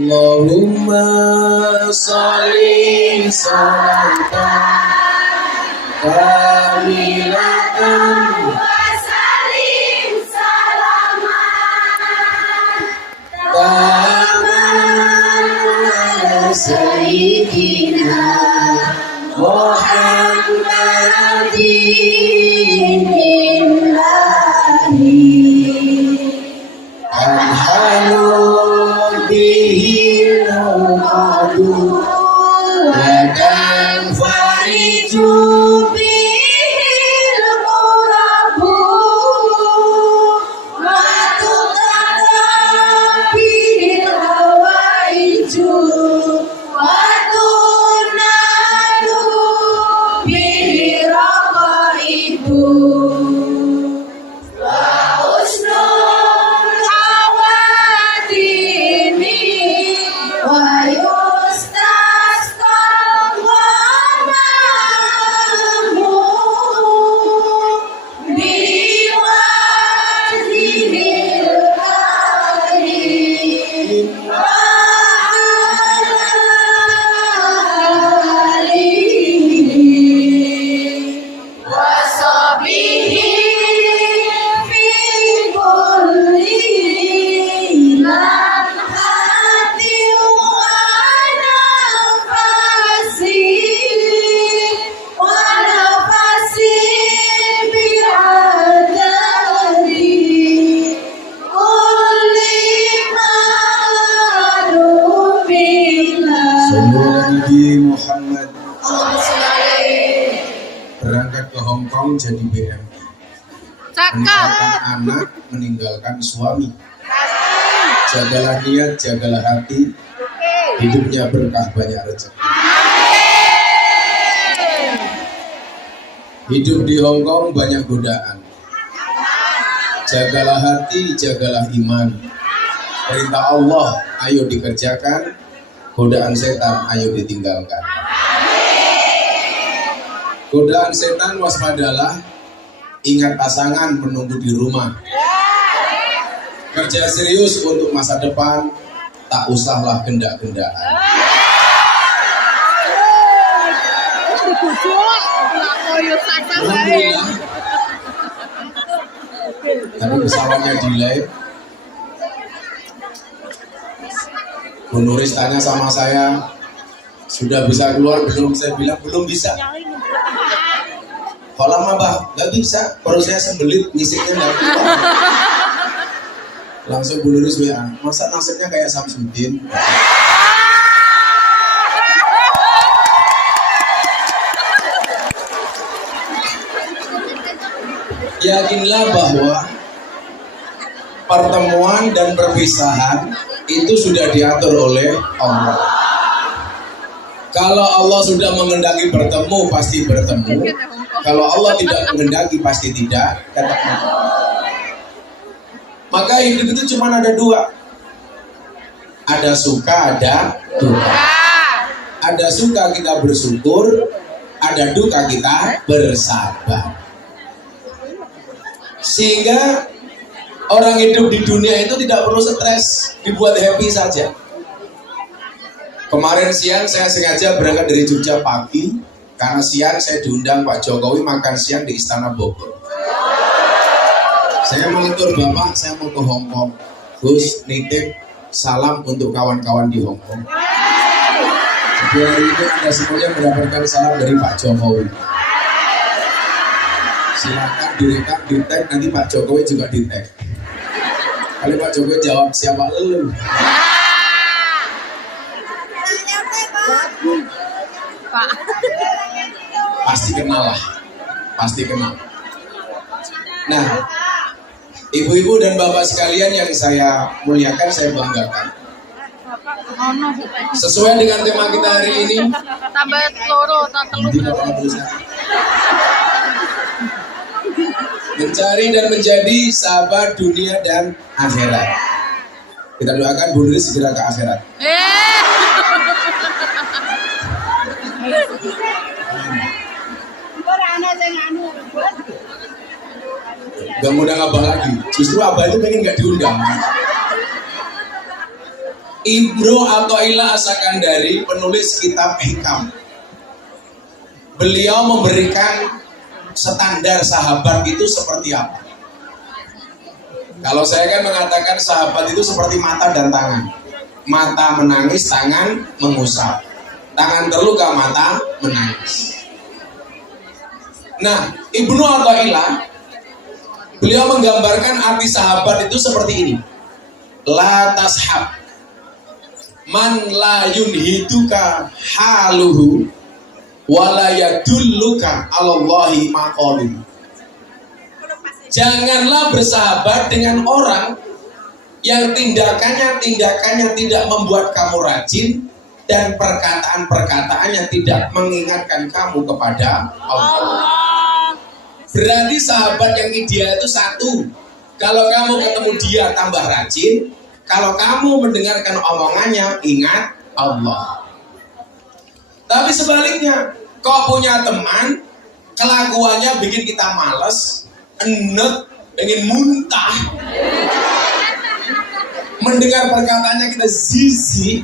Allahumma sholli sholatan kamilatan wa salim salaman taman ala sayyidina Muhammadin illahi anhalu bihil qadu wa tanfariju bihil qurabu wa tuqada bihil hawaiju wa tunalu bihil raqaibu wa husnul khawadimi wa yustasqa ghamamu biwajhihil karim wa alihi wa sahbihi fi kulli lamhati wa nafasi bi'adadi kulli ma'rufillah. Sallallahu Nabi Muhammad berangkat ke Hong Kong jadi BM, meninggalkan anak, meninggalkan suami. Jagalah niat, jagalah hati, hidupnya berkah banyak rezeki. Hidup di Hong Kong banyak godaan. Jagalah hati, jagalah iman. Perintah Allah, ayo dikerjakan. Godaan setan, ayo ditinggalkan. Godaan setan, waspadalah. Ingat pasangan menunggu di rumah. Kerja serius untuk masa depan, tak usahlah gendak-gendaan. Alhamdulillah. Tapi pesawatnya delay. Bu Nuris tanya sama saya, sudah bisa keluar belum? Saya bilang belum bisa. Kok lama bah? Gak bisa. Perut saya sembelit, ngisiknya gak keluar. Langsung Bu Nuris WA, masa nasibnya kayak Samsudin? Yakinlah bahwa pertemuan dan perpisahan itu sudah diatur oleh Allah. Kalau Allah sudah mengendaki bertemu, pasti bertemu. Kalau Allah tidak mengendaki, pasti tidak ketemu. Maka hidup itu cuma ada dua. Ada suka, ada duka. Ada suka kita bersyukur, ada duka kita bersabar. Sehingga orang hidup di dunia itu tidak perlu stres, dibuat happy saja. Kemarin siang saya sengaja berangkat dari Jogja pagi, karena siang saya diundang Pak Jokowi makan siang di Istana Bogor. Saya mengatur Bapak, saya mau ke Hong Kong. Gus, nitip salam untuk kawan-kawan di Hong Kong. Jadi hari ini Anda semuanya mendapatkan salam dari Pak Jokowi. Silakan direkam, di-tag, nanti Pak Jokowi juga di-tag. Kalau Pak Jokowi jawab siapa lu? Pak. Pasti kenal lah, pasti kenal. Nah, ibu-ibu dan bapak sekalian yang saya muliakan, saya banggakan. Sesuai dengan tema kita hari ini, Tambah loro atau telur. mencari dan menjadi sahabat dunia dan akhirat. Kita doakan Bu Nuris segera ke akhirat. Gak mau undang abah lagi. Justru abah itu pengen gak diundang. Ibnu Athaillah As-Sakandari, penulis kitab Hikam, beliau memberikan standar sahabat itu seperti apa. Kalau saya kan mengatakan sahabat itu seperti mata dan tangan. Mata menangis, tangan mengusap. Tangan terluka, mata menangis. Nah, Ibnu Athaillah, beliau menggambarkan arti sahabat itu seperti ini. La tashab man la yunhiduka haluhu wala yadulluka alallahi maqaluhu. Janganlah bersahabat dengan orang yang tindakannya tidak membuat kamu rajin dan perkataan-perkataannya tidak mengingatkan kamu kepada Allah. Berarti sahabat yang ideal itu satu. Kalau kamu ketemu dia tambah rajin, kalau kamu mendengarkan omongannya ingat Allah. Tapi sebaliknya, kau punya teman kelakuannya bikin kita males, enek, ingin muntah, mendengar perkataannya kita zizi.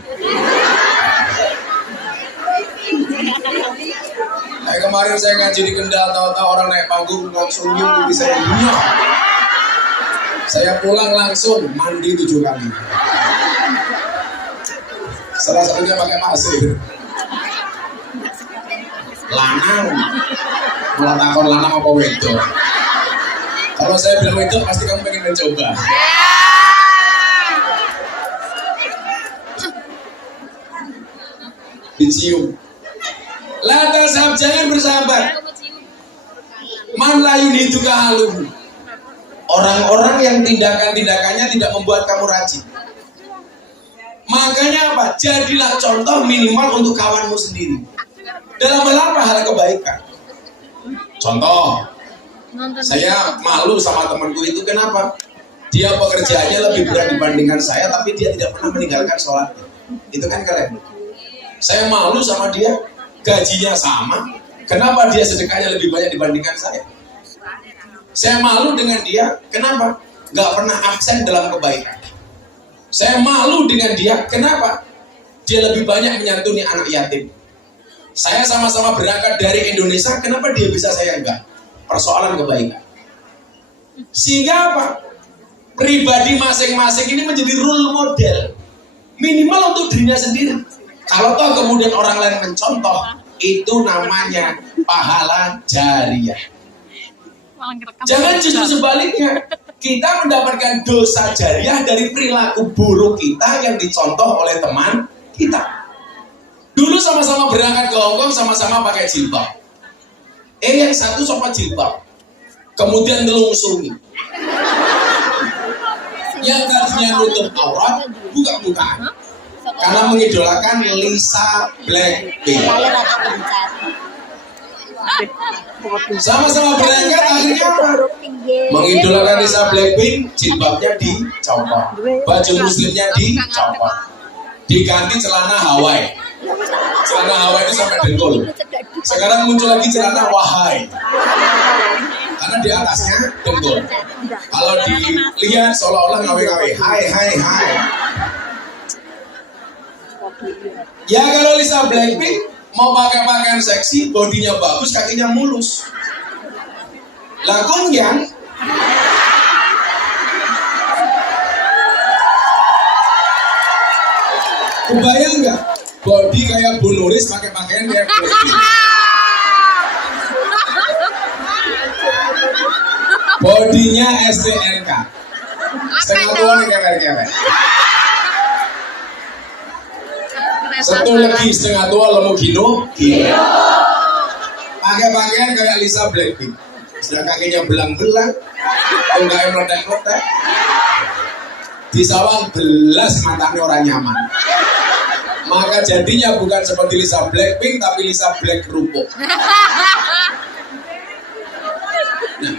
Kayak kemarin saya ngaji di Kendal, tahu-tahu orang naik panggung langsung nyium pipi saya. Saya pulang langsung mandi 7 kali. Salah satunya pakai pasir. Lanang, malah takon lanang apa wedok. Kalau saya bilang wedok pasti kamu pengen mencoba. Dicium. Lantas jangan bersahabat. Man layun itu haluhu. Orang-orang yang tindakan-tindakannya tidak membuat kamu rajin. Makanya apa? Jadilah contoh minimal untuk kawanmu sendiri. Dalam hal apa? Hal kebaikan. Contoh, saya malu sama temanku itu. Kenapa? Dia pekerjaannya lebih berat dibandingkan saya, tapi dia tidak pernah meninggalkan sholat. Itu kan keren. Saya malu sama dia, gajinya sama. Kenapa dia sedekahnya lebih banyak dibandingkan saya? Saya malu dengan dia, kenapa? Gak pernah absen dalam kebaikan. Saya malu dengan dia, kenapa? Dia lebih banyak menyantuni anak yatim. Saya sama-sama berangkat dari Indonesia, kenapa dia bisa saya enggak? Persoalan kebaikan. Sehingga apa? Pribadi masing-masing ini menjadi role model. Minimal untuk dirinya sendiri. Kalau toh kemudian orang lain mencontoh, itu namanya pahala jariah. Jangan justru sebaliknya, kita mendapatkan dosa jariah dari perilaku buruk kita yang dicontoh oleh teman kita. Dulu sama-sama berangkat ke Hongkong, sama-sama pakai jilbab. Yang satu copot jilbab, kemudian nelungsungi. Yang tadinya nutup aurat, buka-bukaan. Karena mengidolakan Lisa Blackpink. Sama-sama berangkat, akhirnya apa? Mengidolakan Lisa Blackpink, jilbabnya dicopot, baju muslimnya dicopot, diganti celana Hawaii. Celana Hawaii itu sampai dengkul. Sekarang muncul lagi celana Wahai, karena di atasnya dengkul. Kalau dilihat seolah-olah ngawe-ngawe, hai. Ya kalau Lisa Blackpink mau pakai pakaian seksi, bodinya bagus, kakinya mulus. Lah Kongyan kebayang nggak? Body kayak Bu Nuris pakai pakaian kayak Blackpink. Bodinya STNK. Setengah tua nih kewer-kewer. Satu lagi setengah tua lemu gino. Pakai pakaian kayak Lisa Blackpink. Sudah kakinya belang-belang, enggaknya meletek-meletek. Di sawang belas matanya orang nyaman. Maka jadinya bukan seperti Lisa Blackpink, tapi Lisa Black kerupuk. Nah,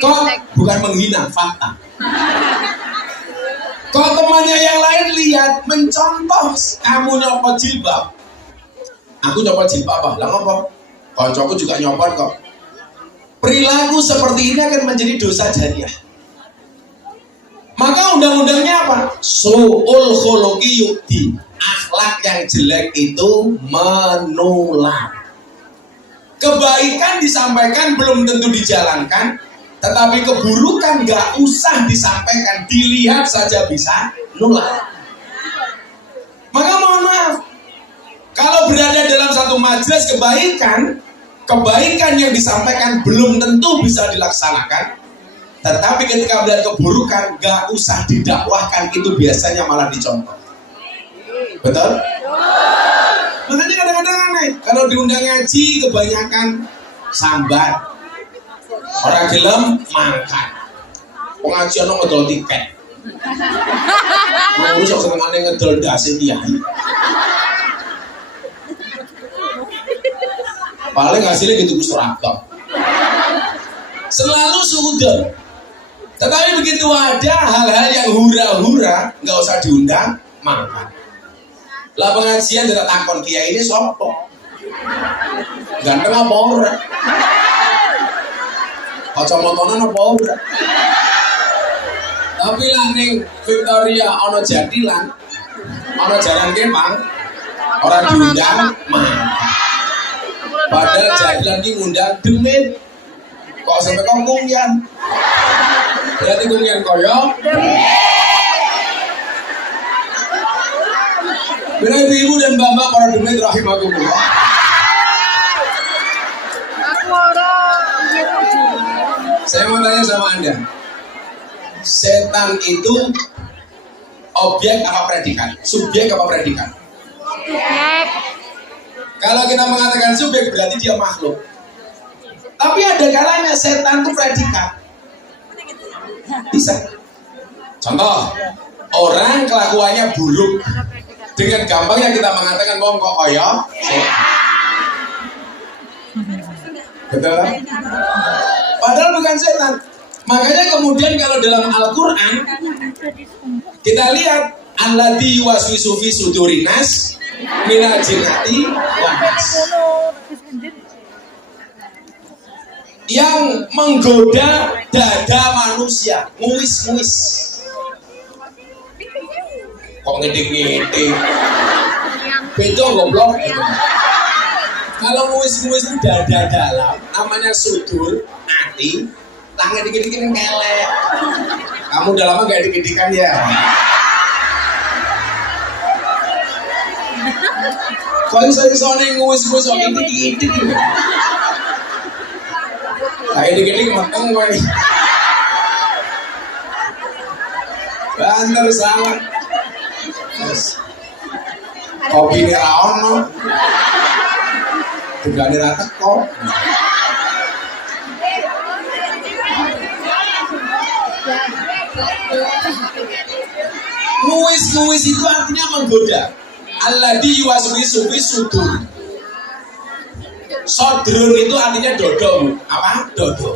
kok bukan menghina, fakta. Kalau temannya yang lain lihat, mencontoh, kamu nyopot jilbab. Aku nyopot jilbab apa? Lah ngapa? Koncoku juga nyopot kok. Perilaku seperti ini akan menjadi dosa jariah. Maka undang-undangnya apa? Su'ul khuluqi yu'di. Akhlak yang jelek itu menular. Kebaikan disampaikan belum tentu dijalankan, tetapi keburukan gak usah disampaikan, dilihat saja bisa nular. Maka mohon maaf, kalau berada dalam satu majelis kebaikan yang disampaikan belum tentu bisa dilaksanakan. Tetapi ketika melihat keburukan, gak usah didakwahkan, itu biasanya malah dicontoh. Betul? Makanya kadang-kadang aneh, kalau diundang ngaji kebanyakan sambat, orang gelem mangkat, pengajian ngedol tiket, ngurus sok senengane ngedol dasi kiai. Paling hasilnya gitu seragam. Selalu suudon. Tetapi begitu ada hal-hal yang hura-hura, nggak usah diundang, mangkat. Lah pengajian tidak takon kiai ini sopo, ganteng apa ora, kacamatane apa ora. Tapi lah ning Victoria ono jadilan, ono jalan kempang, orang diundang mangkat. Padahal jadilan ini ngundang demit, kok sampai kok kungyan. Berarti kungyan koyo benar ibu dan bapak para demit rahimakumullah. Saya mau tanya sama Anda, setan itu objek apa predikat? Subjek apa predikat? Kalau kita mengatakan subjek berarti dia makhluk. Tapi ada kalanya setan itu predikat. Bisa. Contoh, orang kelakuannya buruk, dengan gampangnya kita mengatakan kok koyo setan. Betul? Padahal bukan setan. Makanya kemudian kalau dalam Al-Quran kita lihat alladzi yuwaswisu fi sudurin nas minal jinnati wan nas, yang menggoda dada manusia, nguis-nguis. Kok ngeding-ngeding? Beto goblok. Kalau nguis-nguis itu dada dalam, namanya sudur, hati. Tangan dikit-dikit kelek. Kamu udah lama gak dikit-dikan ya? Kok iso nguis-nguis kok dikit-dikit gitu? Kayak dikit-dikit mateng gue nih. Banter sangat. Kopi ini raono. Juga ini rata kok. Nguis-nguis itu artinya menggoda. Alladzi yuwaswisu fi sudur. Sodrun itu artinya dodo. Apa? Dodo.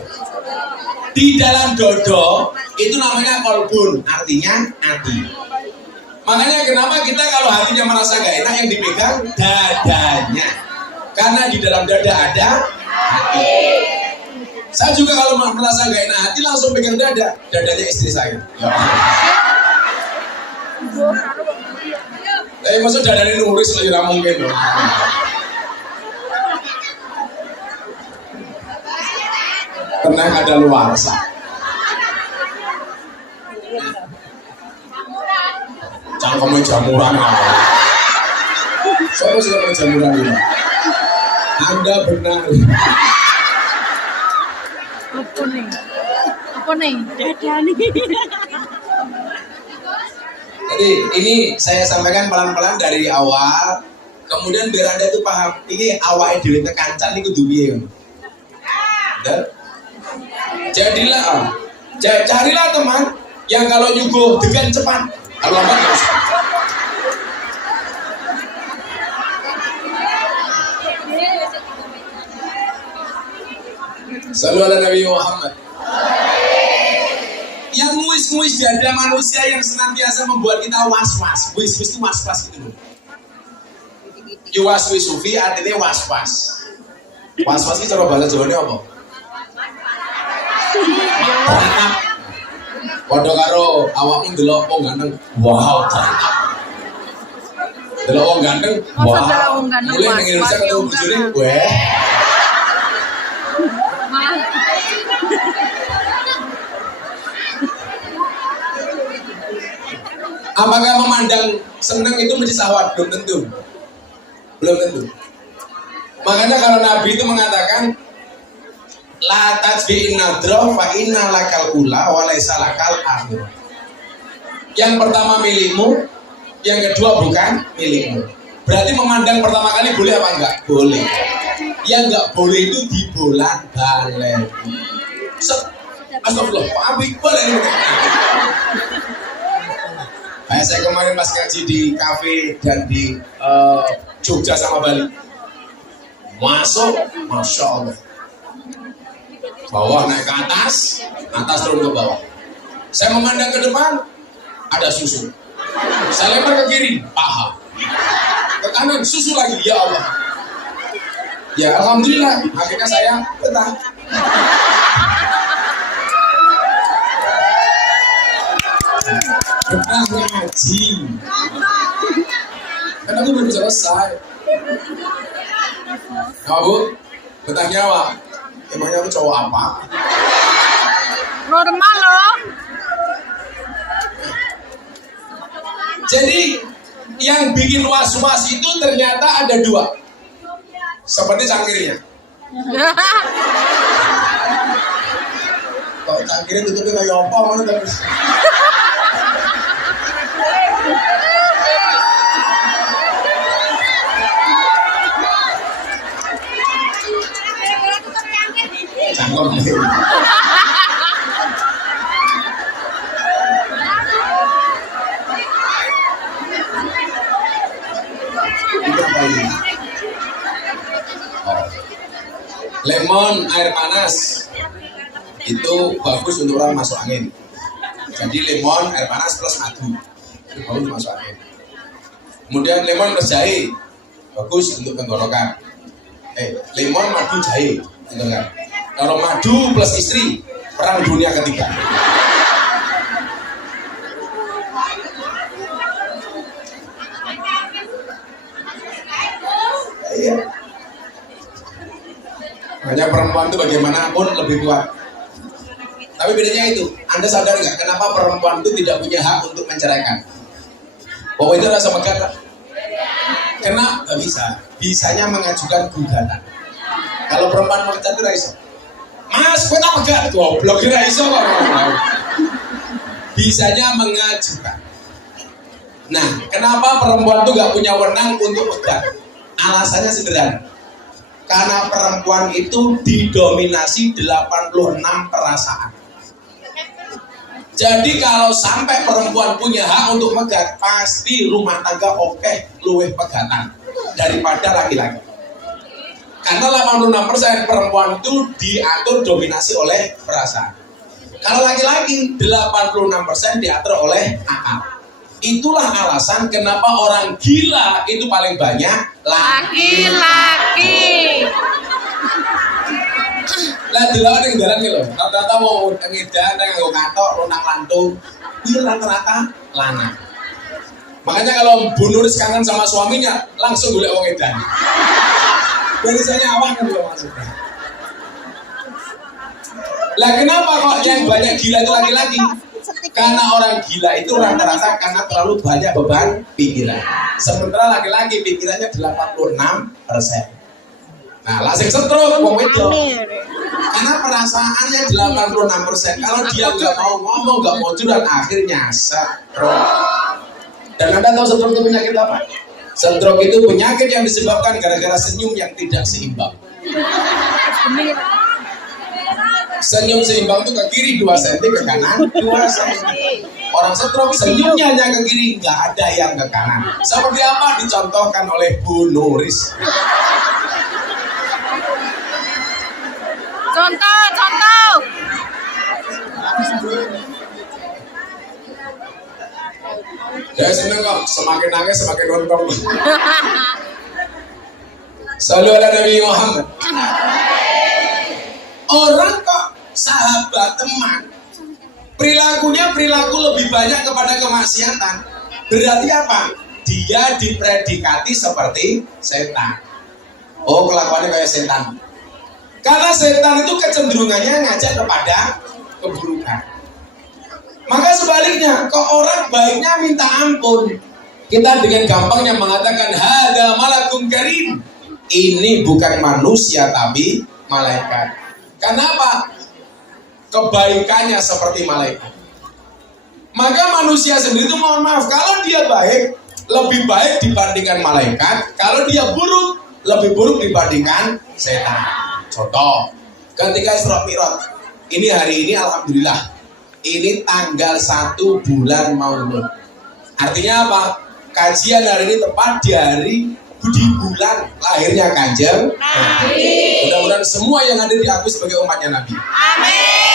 Di dalam dodo itu namanya kolbun, artinya hati. Makanya kenapa kita kalau hatinya merasa gak enak yang dipegang dadanya, karena di dalam dada ada hati. Saya juga kalau merasa gak enak hati langsung pegang dadanya istri saya. Ya. Tapi maksud dadanya nuris tidak mungkin loh. Tenang, ada luarsa. Cangkemnya jamuran apa? Siapa sih yang jamuran ini? Anda benar. Apa nih? Apa nih? Dada nih. Jadi ini saya sampaikan pelan-pelan dari awal. Kemudian biar Anda itu paham. Ini awalnya dewi tekancan ini kudu piye. Jadilah, carilah teman yang kalau nyuguh dengan cepat, kalau lambat nggak usah. Sallu ala Nabi Muhammad. Yang nguis-nguis dada manusia yang senantiasa membuat kita was-was. Wis-wis itu was-was gitu. Yuwaswis sufi artinya was-was. Was-was itu cara bahasa Jawanya apa? Padha karo awakmu ndelok wong ganteng. Wow, cakep. Ndelok wong ganteng. Masa ndelok Wow. wong ganteng, Mulai Mas? nang Indonesia Mas, ketemu wong bojone, ganteng. weh. Malah Apakah memandang senang itu mesti syahwat? Belum tentu. Belum tentu. Makanya kalau Nabi itu mengatakan la tajbi'in nadra fa inna lakal ula wa laisa lakal akhir. Yang pertama milikmu, yang kedua bukan milikmu. Berarti memandang pertama kali boleh apa enggak? Boleh. Yang enggak boleh itu dibolak-balik. Astagfirullah, Pak Abi boleh ini. Saya kemarin pas ngaji di kafe dan di Jogja sama Bali. Masuk, Masya Allah. Bawah naik ke atas, atas turun ke bawah. Saya memandang ke depan, ada susu. Saya lempar ke kiri, paha. Ke kanan, susu lagi, ya Allah. Ya Alhamdulillah, akhirnya saya betah. Betah ngaji. Karena aku belum selesai. Nah, Bu, betah nyawa. Emangnya aku cowok apa? normal loh. Jadi yang bikin was-was itu ternyata ada dua. Seperti cangkirnya. Kalau cangkirnya tutupnya kayak apa? Mana tapi? Cangkok. Lemon air panas itu bagus untuk orang masuk angin. Jadi lemon air panas plus madu itu bagus masuk angin. Kemudian lemon plus jahe bagus untuk tenggorokan. Lemon madu jahe, gitu kan? Kalau madu plus istri perang dunia ketiga. Iya. Hanya perempuan itu bagaimanapun lebih kuat. Tapi bedanya itu, Anda sadar nggak kenapa perempuan itu tidak punya hak untuk menceraikan? Bahwa itu rasa megah. Karena nggak bisa, bisanya mengajukan gugatan. Kalau perempuan mau dicat itu raiso. Mas, gue tak megah, goblok kira raiso kok. Bisanya mengajukan. Nah, kenapa perempuan itu nggak punya wewenang untuk megah? Alasannya sederhana. Karena perempuan itu didominasi 86 perasaan. Jadi kalau sampai perempuan punya hak untuk megat, pasti rumah tangga luwih pegatan daripada laki-laki. Karena 86% perempuan itu diatur dominasi oleh perasaan. Kalau laki-laki 86% diatur oleh akal. Itulah alasan kenapa orang gila itu paling banyak Laki-laki. Lah delok ning dalan ki lho, rata-rata wong ngedan nang nggo katok lonang lantung, iki rata-rata lanang. Makanya kalau Bu Nuris kangen sama suaminya, langsung golek wong edan. Biasanya awak kan lho maksudnya. Lah kenapa kok yang banyak gila itu laki-laki? Karena orang gila itu rata-rata karena terlalu banyak beban pikiran. Sementara laki-laki pikirannya 86%. Nah, lasik stroke wong wedok. Karena perasaannya 86%. Kalau dia nggak mau ngomong, nggak mau curhat, akhirnya stroke. Dan Anda tahu stroke itu penyakit apa? Stroke itu penyakit yang disebabkan gara-gara senyum yang tidak seimbang. Senyum seimbang itu ke kiri 2 cm, ke kanan 2 cm. Orang stroke senyumnya hanya ke kiri, nggak ada yang ke kanan. Seperti apa dicontohkan oleh Bu Nuris. Contoh. Saya seneng kok, semakin nangis semakin nonton. Sallu ala Nabi Muhammad. Orang kok sahabat teman Perilakunya perilaku lebih banyak kepada kemaksiatan. Berarti apa? Dia dipredikati seperti setan. Oh, kelakuannya kayak setan. Karena setan itu kecenderungannya ngajak kepada keburukan. Maka sebaliknya, kok orang baiknya minta ampun, kita dengan gampangnya mengatakan hada malakun karim. Ini bukan manusia tapi malaikat. Kenapa? Kebaikannya seperti malaikat. Maka manusia sendiri itu mohon maaf, kalau dia baik lebih baik dibandingkan malaikat, kalau dia buruk lebih buruk dibandingkan setan. Contoh, ketika Isra Mi'raj, ini hari ini alhamdulillah, ini tanggal 1 bulan Maulud. Artinya apa? Kajian hari ini tepat di bulan lahirnya Kanjeng Nabi. Mudah-mudahan semua yang ada diakui sebagai umatnya Nabi. Amin.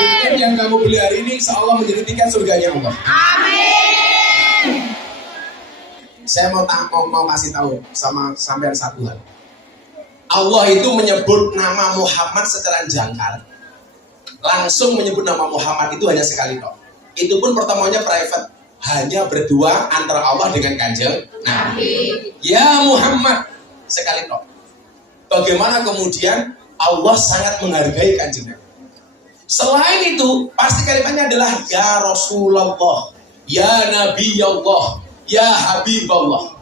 Tiket yang kamu beli hari ini insya Allah menjadi tiket surganya Allah. Amin. Saya mau kasih tahu sama sampean satu hal. Allah itu menyebut nama Muhammad secara jangkar. Langsung menyebut nama Muhammad itu hanya sekali toh. Itu pun pertemuannya private, hanya berdua antara Allah dengan Kanjeng Nabi. Ya Muhammad, sekali toh. Bagaimana kemudian Allah sangat menghargai Kanjeng Nabi. Selain itu, pasti kalimatnya adalah ya Rasulullah, ya Nabi Allah, ya Habibullah.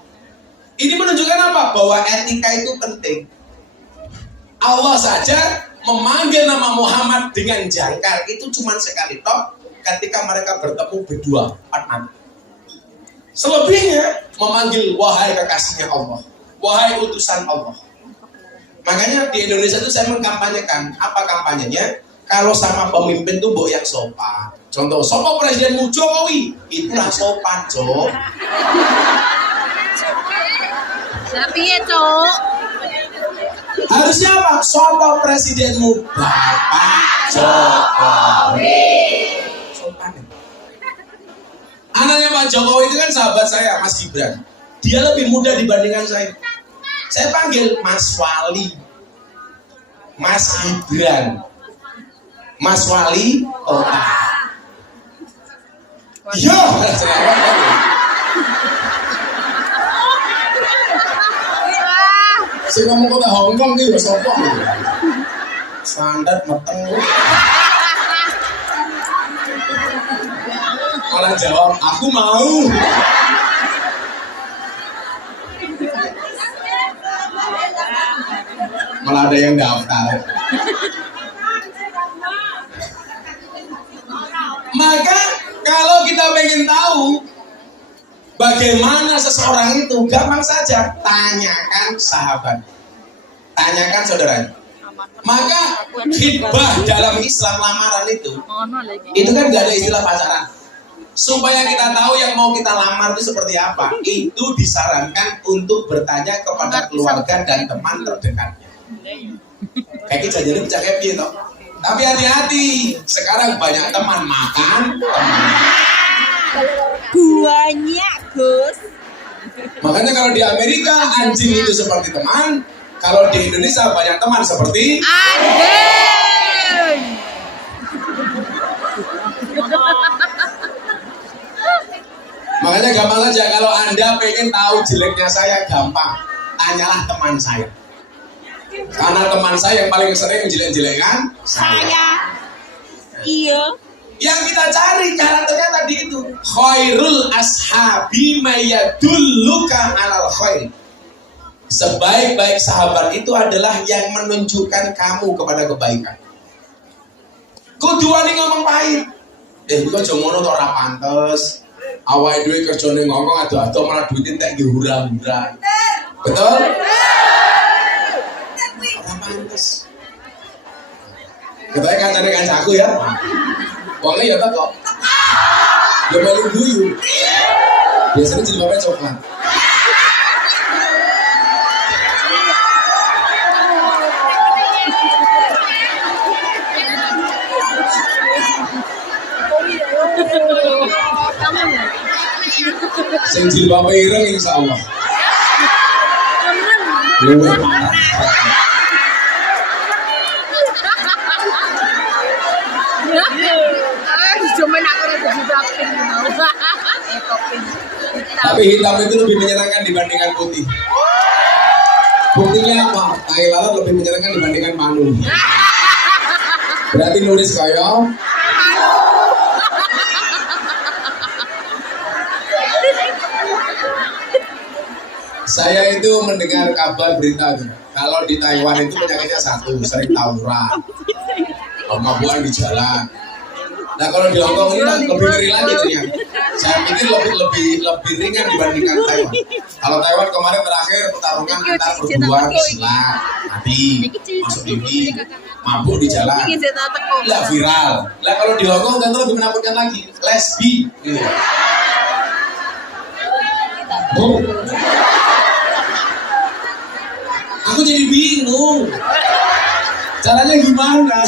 Ini menunjukkan apa? Bahwa etika itu penting. Allah saja memanggil nama Muhammad dengan jangkar itu cuma sekali toh ketika mereka bertemu berdua empat. Selebihnya memanggil wahai kekasihnya Allah, wahai utusan Allah. Makanya di Indonesia itu saya mengkampanyekan, apa kampanyenya? Kalau sama pemimpin tuh yang sopan. Contoh, sopo Presiden Jokowi, itulah sopan, Cok. Tapi ya, Cok. Harusnya apa? Sopo presidenmu Bapak Jokowi. Sopan. Anaknya Pak Jokowi itu kan sahabat saya, Mas Gibran. Dia lebih muda dibandingkan saya. Saya panggil Mas Wali, Mas Gibran, Mas Wali Kota. Iya, saya ngomong kota Hongkong nih, ya sopong. Standar meteng. Malah jawab, aku mau. Malah ada yang daftar. Maka kalau kita pengen tahu bagaimana seseorang itu, gampang saja, tanyakan sahabat, tanyakan saudaranya. Maka khidbah dalam Islam lamaran itu kan gak ada istilah pacaran. Supaya kita tahu yang mau kita lamar itu seperti apa, itu disarankan untuk bertanya kepada keluarga dan teman terdekatnya. Kayak kita jadi bisa happy toh. Tapi hati-hati, sekarang banyak teman makan, Banyak, Gus. Makanya kalau di Amerika anjing itu seperti teman, kalau di Indonesia banyak teman seperti anjing. Makanya gampang saja, kalau Anda pengen tahu jeleknya saya, gampang, tanyalah teman saya. Karena teman saya yang paling sering menjelek-jelekan saya. Iya. Yang kita cari karakternya tadi itu, khairul ashabi mayadulluka alal khair. Sebaik-baik sahabat itu adalah yang menunjukkan kamu kepada kebaikan. Kuduan ngomong pahit. Bukan jomono tok ora pantes. Awake dhewe kerjane ngomong ado-ado malah duitin tak dihura-hura. Betul? Ora pantes. Ketoknya kancane kancaku ya. Wongnya ya tak kok. Ya melu guyu. Biasanya jadi bapak coklat. Sing jilbabe ireng insyaallah. Luwe parah. Cuma aku rada dibapin mau. Topin. Tapi hitam itu lebih menyenangkan dibandingkan putih. Buktinya apa? Tai lalat lebih menyenangkan dibandingkan manu. Berarti nulis kayak saya itu mendengar kabar berita tuh. Kalau di Taiwan itu penyakitnya satu, sering tawuran, mabuan di jalan. Nah kalau di Hongkong ini lebih ngeri lagi ternyata. Saya pikir lebih ringan dibandingkan Taiwan. Kalau Taiwan kemarin terakhir pertarungan antar perguruan silat, mati, masuk TV, mabuk di jalan, lah viral. Lah kalau di Hongkong tentu lebih menakutkan lagi, lesbi. Gitu. Oh. Aku jadi bingung. Caranya gimana?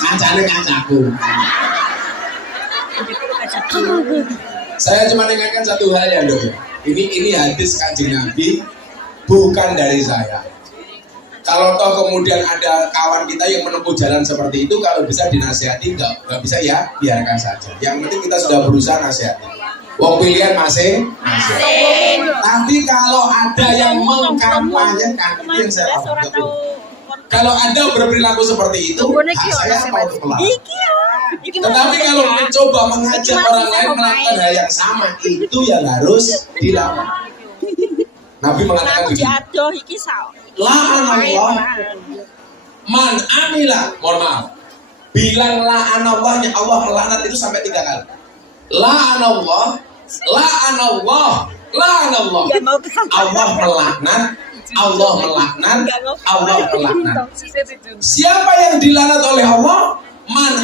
Kancane kancaku. Saya cuma ingatkan satu hal ya, Dok. Ini hadis Kanjeng Nabi, bukan dari saya. Kalau toh kemudian ada kawan kita yang menempuh jalan seperti itu, kalau bisa dinasihati, nggak bisa ya biarkan saja. Yang penting kita sudah berusaha nasihati. Wong pilihan masing-masing. Tapi kalau ada yang mengkampanyekan, itu yang saya lakukan. Kalau Anda berperilaku seperti itu, saya mau melarang. Tetapi kalau mencoba mengajak orang lain melakukan hal yang sama, itu yang harus dilakukan. Nabi mengatakan begini. La'anallah man amila, mohon maaf, bilang la'anallahnya Allah melaknat itu sampai 3 kali. La'anallah, la'anallah, la'anallah. Allah melaknat, Allah melaknat, Allah melaknat. Siapa yang dilaknat oleh Allah? Man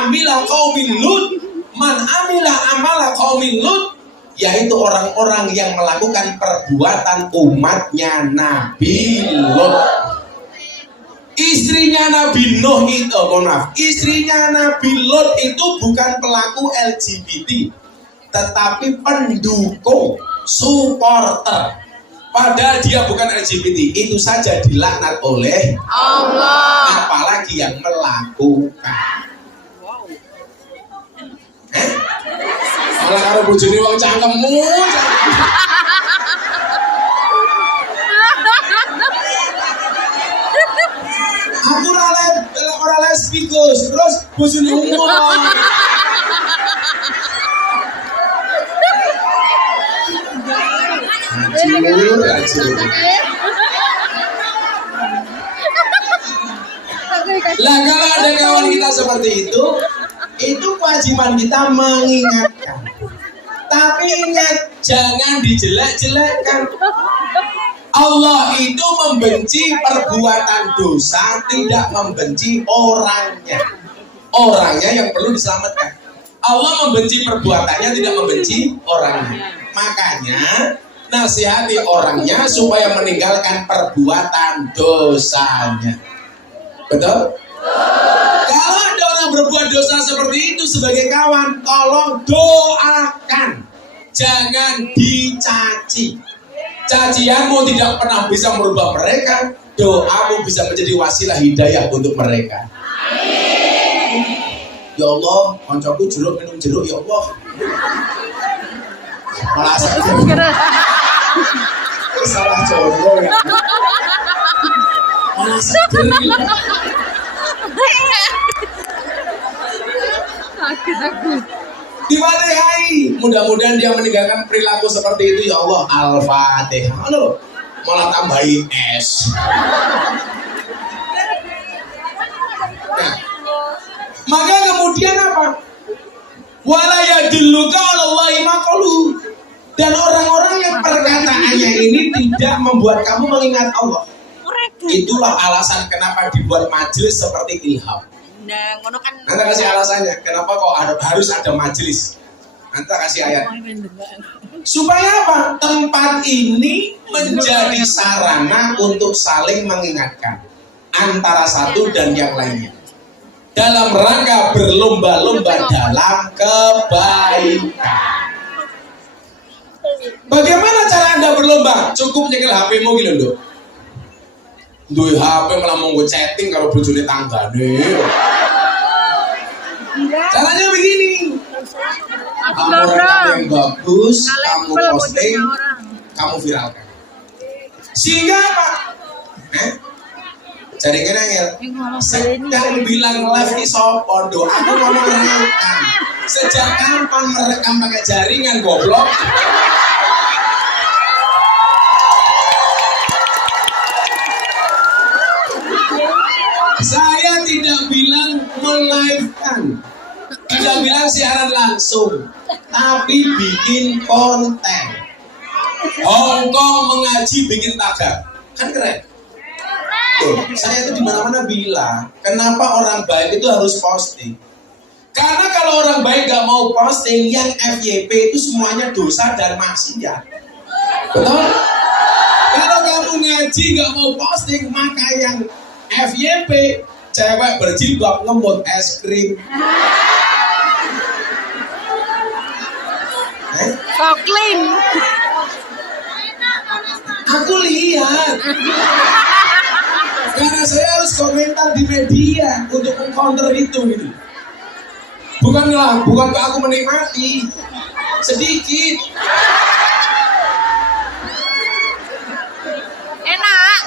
amila qaumin Lut, man amala qaumin Lut, yaitu orang-orang yang melakukan perbuatan umatnya Nabi Lut. Istrinya Nabi Nuh itu, mohon maaf, istrinya Nabi Lut itu bukan pelaku LGBT, tetapi pendukung, supporter. Padahal dia bukan LGBT, itu saja dilaknat oleh Allah. Apalagi yang melakukan. Malah karo bojone wong cangkemmu. Aku ora lesbi Gus, terus bojone umum. Lah kalau ada kawan kita seperti itu kewajiban kita mengingatkan. Tapi ingat, jangan dijelek-jelekkan. Allah itu membenci perbuatan dosa, tidak membenci orangnya. Orangnya yang perlu diselamatkan. Allah membenci perbuatannya, tidak membenci orangnya. Makanya nasihati orangnya supaya meninggalkan perbuatan dosanya. Betul? Kalau ada orang berbuat dosa seperti itu sebagai kawan, tolong doakan. Jangan dicaci. Cacianmu tidak pernah bisa merubah mereka. Doamu bisa menjadi wasilah hidayah untuk mereka. Ya Allah, koncoku jeruk minum jeruk, ya Allah. Malah salah jodoh ya. Malah seger. Aku. Difatihai. Mudah-mudahan dia meninggalkan perilaku seperti itu, ya Allah. Al-Fatihah. Halo. Malah tambahin es. Nah, maka kemudian apa? Wala yadulluka 'alallahi maqalu. Dan orang-orang yang perkataannya ini tidak membuat kamu mengingat Allah. Itulah alasan kenapa dibuat majelis seperti ilham. Nah, ngono kan. Anda kasih alasannya, kenapa kok harus ada majelis? Anda kasih ayat. Supaya apa? Tempat ini menjadi sarana untuk saling mengingatkan antara satu dan yang lainnya. Dalam rangka berlomba-lomba dalam kebaikan. Bagaimana cara Anda berlomba? Cukup nyekel HP-mu gitu loh. duwe HP malah mau gue chatting kalau bojone tanggane. Caranya begini. Kamu rekam yang bagus, kamu posting, kamu viralkan. Sehingga apa? Jaringan angel. Sedang bilang live di sopo do. Aku ngomong rekam. Sejak kapan merekam pakai jaringan goblok? Saya tidak bilang melive-kan, tidak bilang siaran langsung, tapi bikin konten. Hongkong mengaji bikin tagar, kan keren. Tuh, saya itu di mana-mana bilang, kenapa orang baik itu harus posting? Karena kalau orang baik gak mau posting, yang FYP itu semuanya dosa dan maksiat. Betul? Kalau kamu ngaji gak mau posting, maka yang FYP cewek berjilbab ngemut es krim. So clean. Aku lihat. Karena saya harus komentar di media untuk meng-counter itu gitu. Bukanlah, bukankah aku menikmati sedikit. Enak.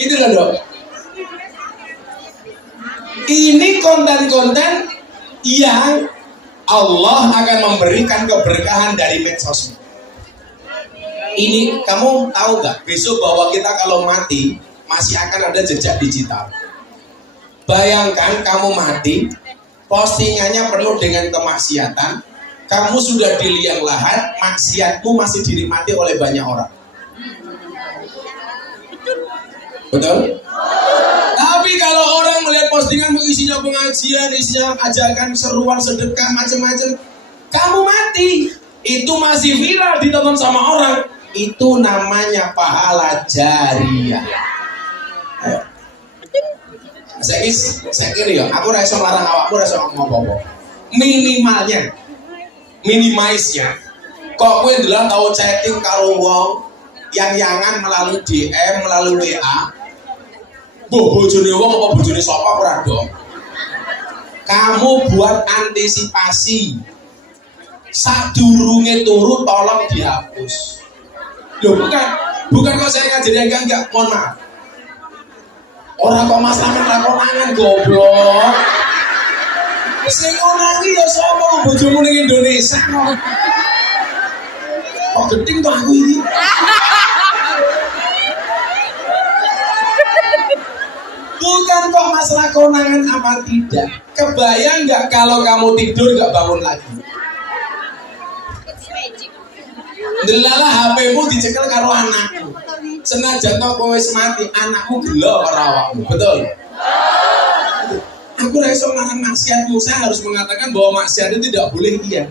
Itu loh dok. Ini konten-konten yang Allah akan memberikan keberkahan dari medsos. Ini kamu tahu nggak? Besok bahwa kita kalau mati masih akan ada jejak digital. Bayangkan kamu mati, postingannya penuh dengan kemaksiatan. Kamu sudah di liang lahat, maksiatmu masih dinikmati oleh banyak orang. Betul? Tapi kalau orang melihat postingan isinya pengajian, isinya ajakan seruan sedekah macam-macam, kamu mati, itu masih viral ditonton sama orang, itu namanya pahala jariah. Ayo. Saya kira ya, aku rasa melarang awakmu, rasa ngomong apa-apa. Minimalnya, minimize-nya. Kok gue dulu tahu chatting karo wong yang-yangan melalui DM, melalui WA. Bojone wong apa bojone sapa ora dong. Kamu buat antisipasi. Sadurunge turu tolong dihapus. Loh bukan kok saya ngajari enggak, mohon maaf. Orang kok masalah lakonangan goblok. Sing ngonangi ya sapa bojomu ning Indonesia kok. Kok gedeng to aku iki. Bukan kok masalah konangan apa tidak. Kebayang nggak kalau kamu tidur nggak bangun lagi? Delalah HP-mu dicekel karo anakmu. Senajan to kowe wis mati, anakmu gelo karo awakmu, betul? Aku ra iso ngarang maksiatmu, saya harus mengatakan bahwa maksiat itu tidak boleh iya.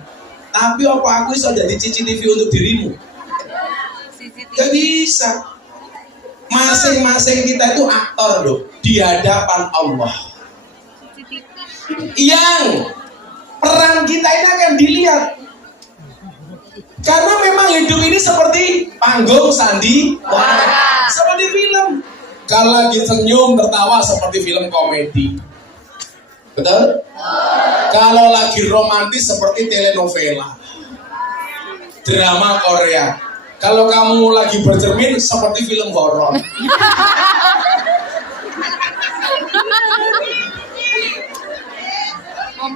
Tapi apa aku iso jadi CCTV untuk dirimu? Gak bisa. Masing-masing kita itu aktor loh di hadapan Allah. Yang peran kita ini akan dilihat. Karena memang hidup ini seperti panggung sandiwara, seperti film. Kalau lagi senyum tertawa seperti film komedi, betul? Kalau lagi romantis seperti telenovela, drama Korea. Kalau kamu lagi bercermin seperti film horor.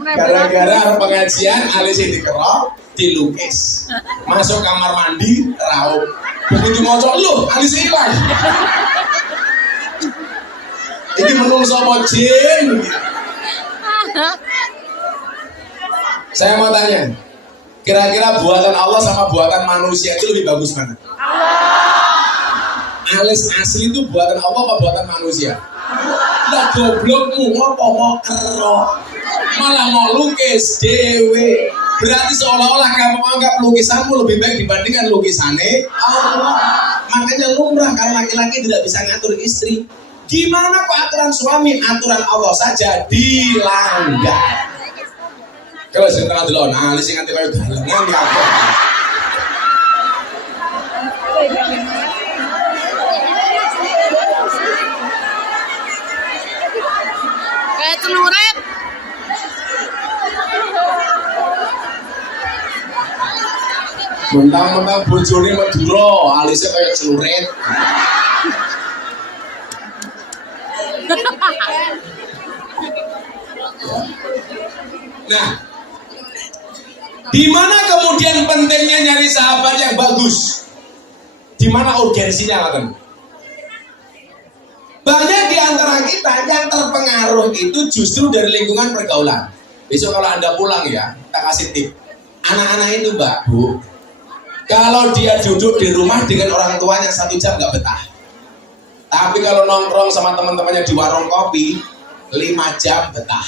Gara-gara pengajian alis dikerok, dilukis. Masuk kamar mandi, raup. Begitu ngocok, loh alis hilang. Ini menung sama jin. Saya mau tanya, kira-kira buatan Allah sama buatan manusia itu lebih bagus mana? Alis asli itu buatan Allah apa buatan manusia? Lah goblokmu ngopo mau kerok, malah mau lukis dewe. Berarti seolah-olah kamu anggap lukisanmu lebih baik dibandingkan lukisannya Allah. Makanya lumrah kalau laki-laki tidak bisa ngatur istri. Gimana kok aturan suami, aturan Allah saja dilanggar. Kalau sing tengah delok, nah lisi nganti kaya galengan ya aku. Mentang-mentang bojone Madura, alisnya kayak celurit. Nah, di mana kemudian pentingnya nyari sahabat yang bagus? Di mana urgensinya, kan? Banyak di antara kita yang terpengaruh itu justru dari lingkungan pergaulan. Besok kalau Anda pulang ya, kita kasih tip. Anak-anak itu, Mbak, Bu, kalau dia duduk di rumah dengan orang tuanya 1 jam nggak betah. Tapi kalau nongkrong sama teman-temannya di warung kopi 5 jam betah.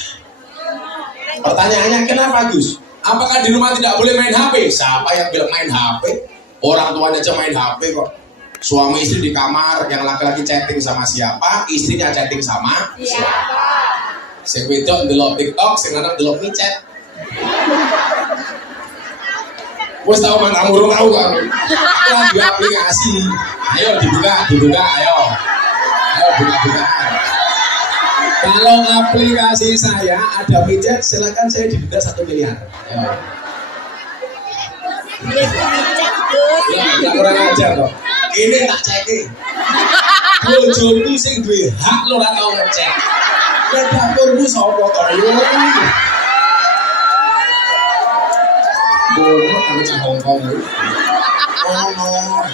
Pertanyaannya kenapa, Gus? Apakah di rumah tidak boleh main HP? Siapa yang bilang main HP? Orang tuanya aja main HP kok. Suami istri di kamar, yang laki-laki chatting sama siapa, istrinya chatting sama siapa. Sing wedok ndelok TikTok, sing lanang ndelok micet. Wes tau mana murung tahu kan? Di aplikasi. Ayo dibuka, ayo. Ayo buka. Kalau aplikasi saya ada micet, silakan saya didenda 1 miliar. Ayo. Ya, kurang ajar kok. Ini tak cekin. Bojomu sing duwe hak lo ora tau ngecek. Ya dapurmu sapa to yo. Bono kami cah Hongkong. Oh.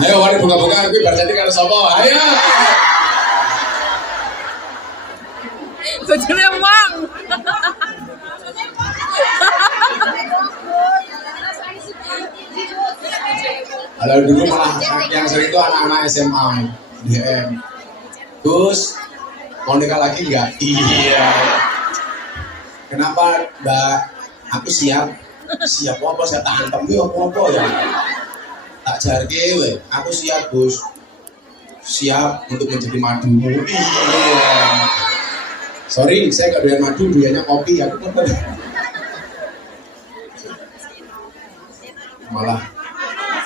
Ayo mari buka-buka kuwi bar chatting karo sapa? Ayo. Bojone wong. Kalau dulu malah yang sering itu anak-anak SMA DM. Gus, mau nikah lagi nggak? Iya. Kenapa, Mbak? Aku siap. Siap apa? Saya tahan temui apa ya? Tak jarke we. Aku siap, Gus. Siap untuk menjadi madumu. Iya. Sorry, saya nggak doyan madu, doyannya kopi. Aku kan malah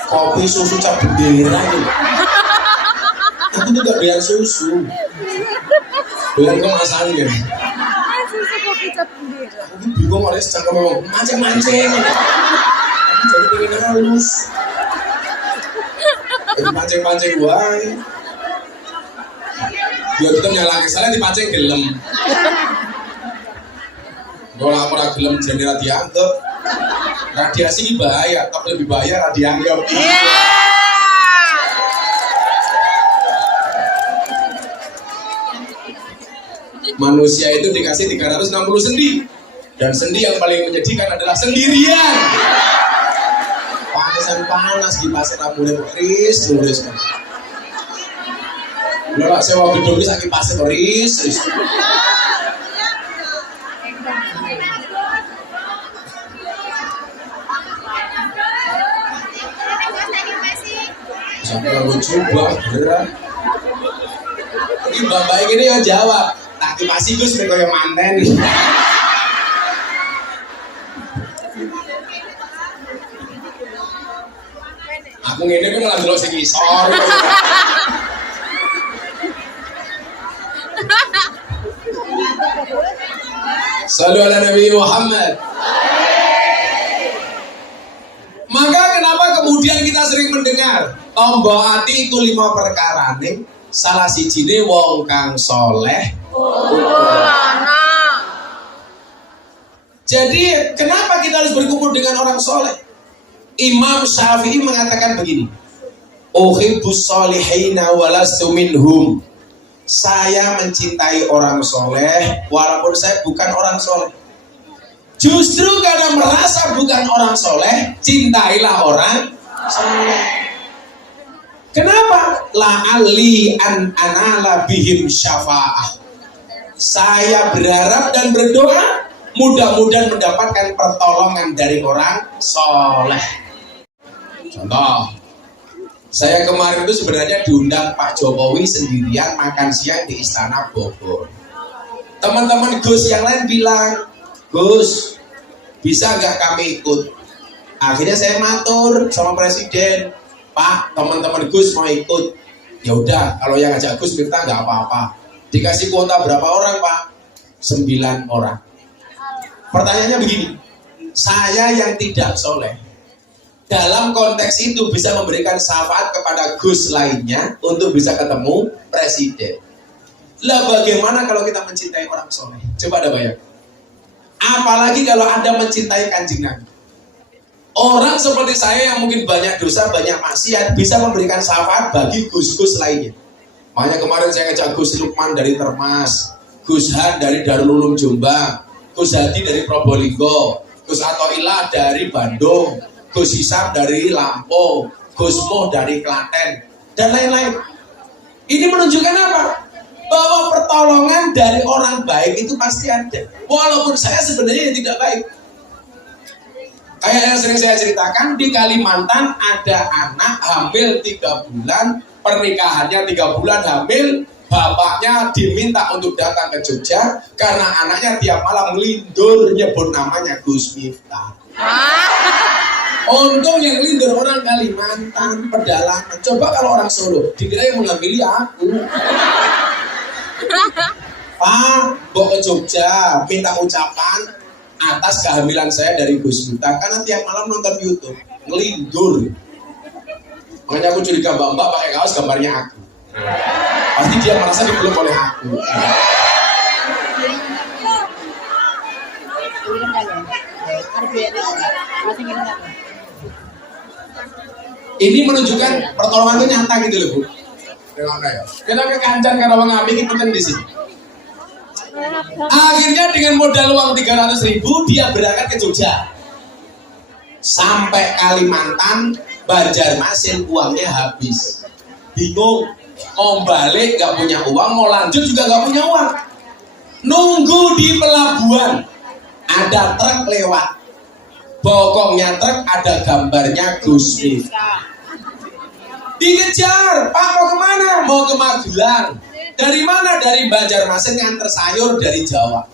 kopi susu cap bendera gitu. Aku tuh gak doyan susu, doyan kemasannya. Susu kopi cap bendera. Aku bingung oleh secangkem memang mancing-mancing. Aku jadi pengen halus. Jadi mancing-mancing wae. Dia kita nyalakan saya dipancing gelem. Kalau aku ora gelem jenera dianggap. Radiasi ini bahaya, tapi lebih bahaya radianggap. Manusia itu dikasih 360 sendi. Dan sendi yang paling menyedihkan adalah sendirian. Panasan panas di pasir mulai keris. Lha sewa gedung iki saking pasir keris. Sampai aku coba beneran. Ini bapak ini yang jawab. Tak kipasi Gus mereka yang manten. Aku ngene kok malah delok sing isor. Sallu ala Nabi Muhammad. Maka kenapa kemudian kita sering mendengar tombo ati itu 5 perkara nih, salah sijine wong kang soleh. Jadi kenapa kita harus berkumpul dengan orang soleh? Imam Syafi'i mengatakan begini, uhibbus solihina walastu minhum. Saya mencintai orang soleh walaupun saya bukan orang soleh. Justru karena merasa bukan orang soleh, cintailah orang soleh. Kenapa? La'alli an anala bihim syafa'ah. Saya berharap dan berdoa mudah-mudahan mendapatkan pertolongan dari orang soleh. Contoh, saya kemarin itu sebenarnya diundang Pak Jokowi sendirian makan siang di Istana Bogor. Teman-teman Gus yang lain bilang, Gus, bisa nggak kami ikut? Akhirnya saya matur sama Presiden, Pak, teman-teman Gus mau ikut. Ya udah, kalau yang ngajak Gus Miftah nggak apa-apa. Dikasih kuota berapa orang, Pak? 9 orang. Pertanyaannya begini, saya yang tidak soleh, dalam konteks itu bisa memberikan syafaat kepada Gus lainnya untuk bisa ketemu presiden. Lah bagaimana kalau kita mencintai orang soleh? Coba ada bayang. Apalagi kalau Anda mencintai Kanjeng Nabi. Orang seperti saya yang mungkin banyak dosa, banyak maksiat, bisa memberikan syafaat bagi Gus-Gus lainnya. Makanya kemarin saya ngajak Gus Lukman dari Termas, Gus Han dari Darul Ulum Jombang, Gus Hadi dari Probolinggo, Gus Atoilah dari Bandung, Gus Hisam dari Lampung, Gus Moh dari Klaten, dan lain-lain. Ini menunjukkan apa? Bahwa pertolongan dari orang baik itu pasti ada. Walaupun saya sebenarnya tidak baik. Kayak yang sering saya ceritakan, di Kalimantan ada anak hamil 3 bulan, pernikahannya 3 bulan hamil, bapaknya diminta untuk datang ke Jogja karena anaknya tiap malam ngelindur nyebut namanya Gus Miftah. Untung yang ngelindur orang Kalimantan, pedalaman. Coba kalau orang Solo, dikira yang mengambil aku. Pak, bawa ke Jogja, minta ucapan atas kehamilan saya dari Gus Miftah karena tiap malam nonton YouTube, ngelindur. Makanya aku curiga mbak pakai kaos gambarnya aku. Pasti dia merasa dipeluk oleh aku. Ini menunjukkan pertolongan itu nyata gitu loh Bu. Kita ke Kancan karena mengambil penting di sini. Akhirnya dengan modal uang 300.000 dia berangkat ke Jogja. Sampai Kalimantan, Banjarmasin uangnya habis. Bingung, mau balik gak punya uang, mau lanjut juga gak punya uang. Nunggu di pelabuhan, ada truk lewat. Bokongnya truk ada gambarnya Gus Miftah. Dikejar, Pak mau kemana? Mau ke Magelang. Dari mana? Dari Banjarmasin nganter sayur dari Jawa.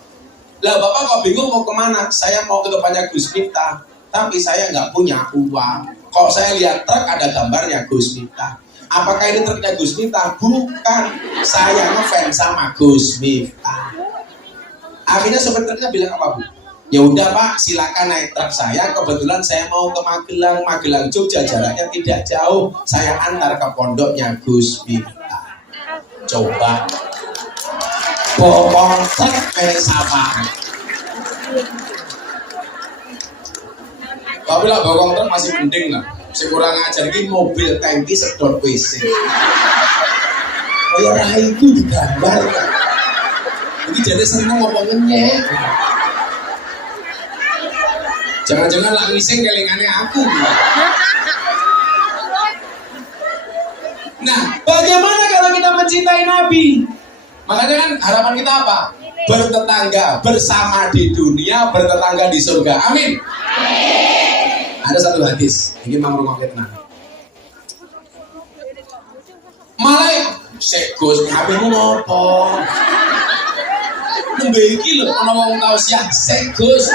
Lah Bapak kok bingung mau kemana? Saya mau ke tempatnya Gus Miftah, tapi saya nggak punya uang. Kok saya lihat truk ada gambarnya Gus Miftah. Apakah ini truknya Gus Miftah? Bukan. Saya ngefans sama Gus Miftah. Akhirnya sopir truknya bilang apa Bu? Ya udah Pak, silakan naik truk saya. Kebetulan saya mau ke Magelang, Magelang Jogja jaraknya tidak jauh. Saya antar ke pondoknya Gus Miftah. Coba bokong truk kayak sama. Tapi lah bokong truk masih penting lah. Sekurang ajar ini mobil tangki sedot WC. Kayak raiku digambar kan. Ini jadi seneng ngomongnya. Jangan-jangan lah ngising kelingannya aku. Nah, bagaimana kalau kita mencintai Nabi? Makanya kan harapan kita apa? Bertetangga bersama di dunia, bertetangga di surga. Amin. Ada satu hadis, ini Mang Rungok tenang. Malaikat, Gus, HP-mu ngopo? Nembe iki lho ana wong tausiah, Gus.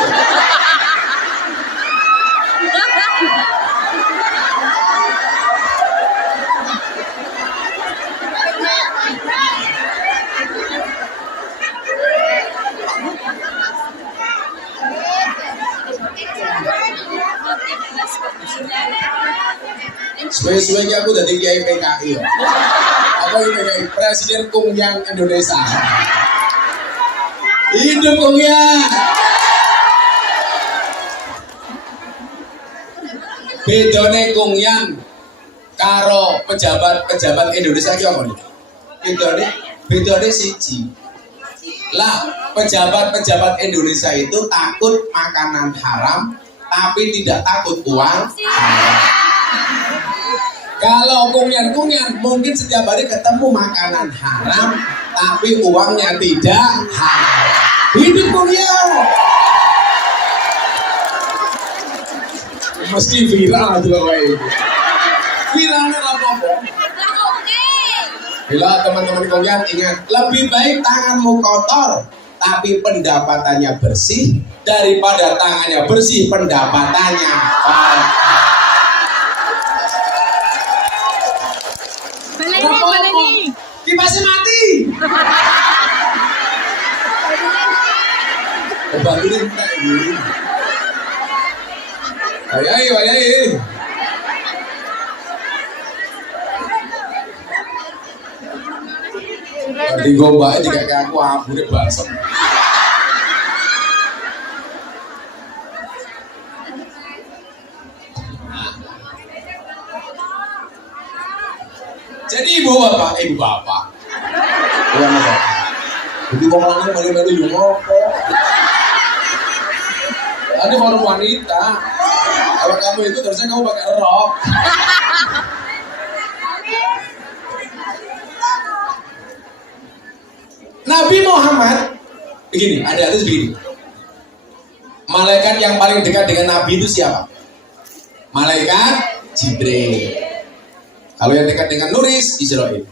Suwe-suwe aku dari Kiai PKI. Apa ini PKI? Presiden Kumyang Indonesia. Hidup Kumyang. Bedone Kumyang karo pejabat Indonesia ki apa nih? Bedone siji. Lah, pejabat Indonesia itu takut makanan haram tapi tidak takut uang haram. Kalau Kumyan mungkin setiap hari ketemu makanan haram tapi uangnya tidak haram. Hidup Kumyan. Mesti viral tuh kayak itu. Viralnya apa? Bila teman-teman Kumyan ingat, lebih baik tanganmu kotor tapi pendapatannya bersih daripada tangannya bersih pendapatannya kotor. Kipasnya mati. Kebantuin entek iki. Wayai, wayai. Tadi gombake dikek aku ambune balsem. Jadi ibu bapak. Iya bapak. Jadi mau ngomong malu-malu yang ngopo. Ada forum wanita. Kalau kamu itu terusnya kamu pakai rok. Nabi Muhammad begini, ada hadis begini. Malaikat yang paling dekat dengan Nabi itu siapa? Malaikat Jibril. Kalau yang dekat dengan Nuris, Israel.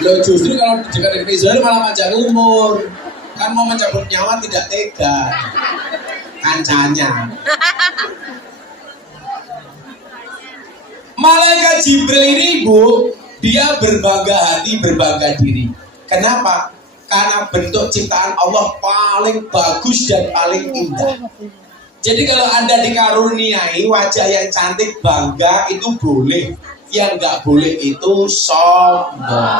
Loh justru kalau dekat dengan Israel malah panjang umur. Kan mau mencabut nyawa tidak tega. Kancanya. Malaikat Jibril ini Bu, dia berbangga hati, berbangga diri. Kenapa? Karena bentuk ciptaan Allah paling bagus dan paling indah. Jadi kalau Anda dikaruniai wajah yang cantik, bangga itu boleh. Yang nggak boleh itu sombong.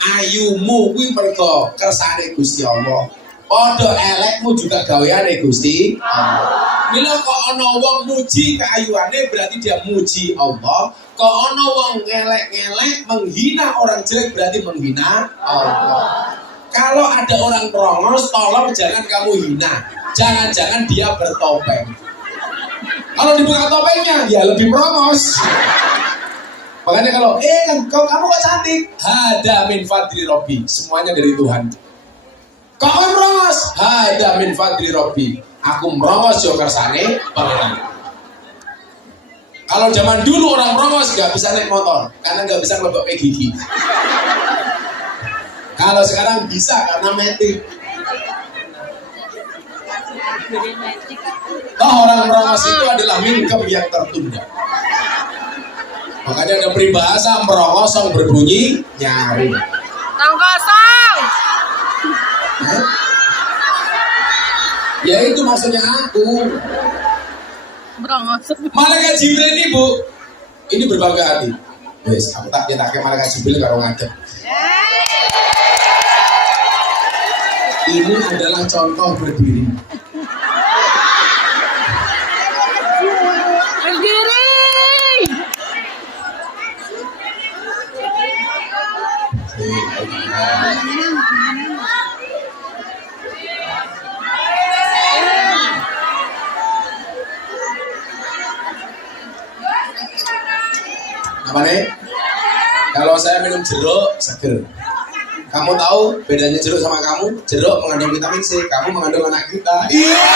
Ayumu kuwi mergo kersane Gusti Allah. Padha elekmu juga gaweane Gusti Allah. Mila kok ana wong muji keayuane berarti dia muji Allah. Kok ana wong ngelek-ngelek menghina orang jelek berarti menghina Allah. Kalau ada orang merongos, tolong jangan kamu hina. Jangan-jangan dia bertopeng. Kalau dibuka topengnya, ya lebih merongos. Makanya kalau, kamu kok cantik? Hada min fadli Robbi. Semuanya dari Tuhan. Kok kamu merongos? Hada min fadli Robbi. Aku merongos jo kersane pangeran. Kalau zaman dulu orang merongos gak bisa naik motor karena gak bisa ngelebok gigi. Kalau sekarang bisa karena metik. Orang merongos itu adalah mingkem yang tertunda. Makanya ada peribahasa merongosong berbunyi nyari. Tang kosong. Ya itu maksudnya aku. Merongos. Malaikat Jibril ini Bu, ini berbangga hati. Wes, aku tak nyetak malaikat Jibril karo ngadep. Ini adalah contoh berdiri. Berdiri. Apa nih? Kalau saya minum jeruk seger. Kamu tahu bedanya jeruk sama kamu? Jeruk mengandung vitamin C, kamu mengandung anak kita. Iya.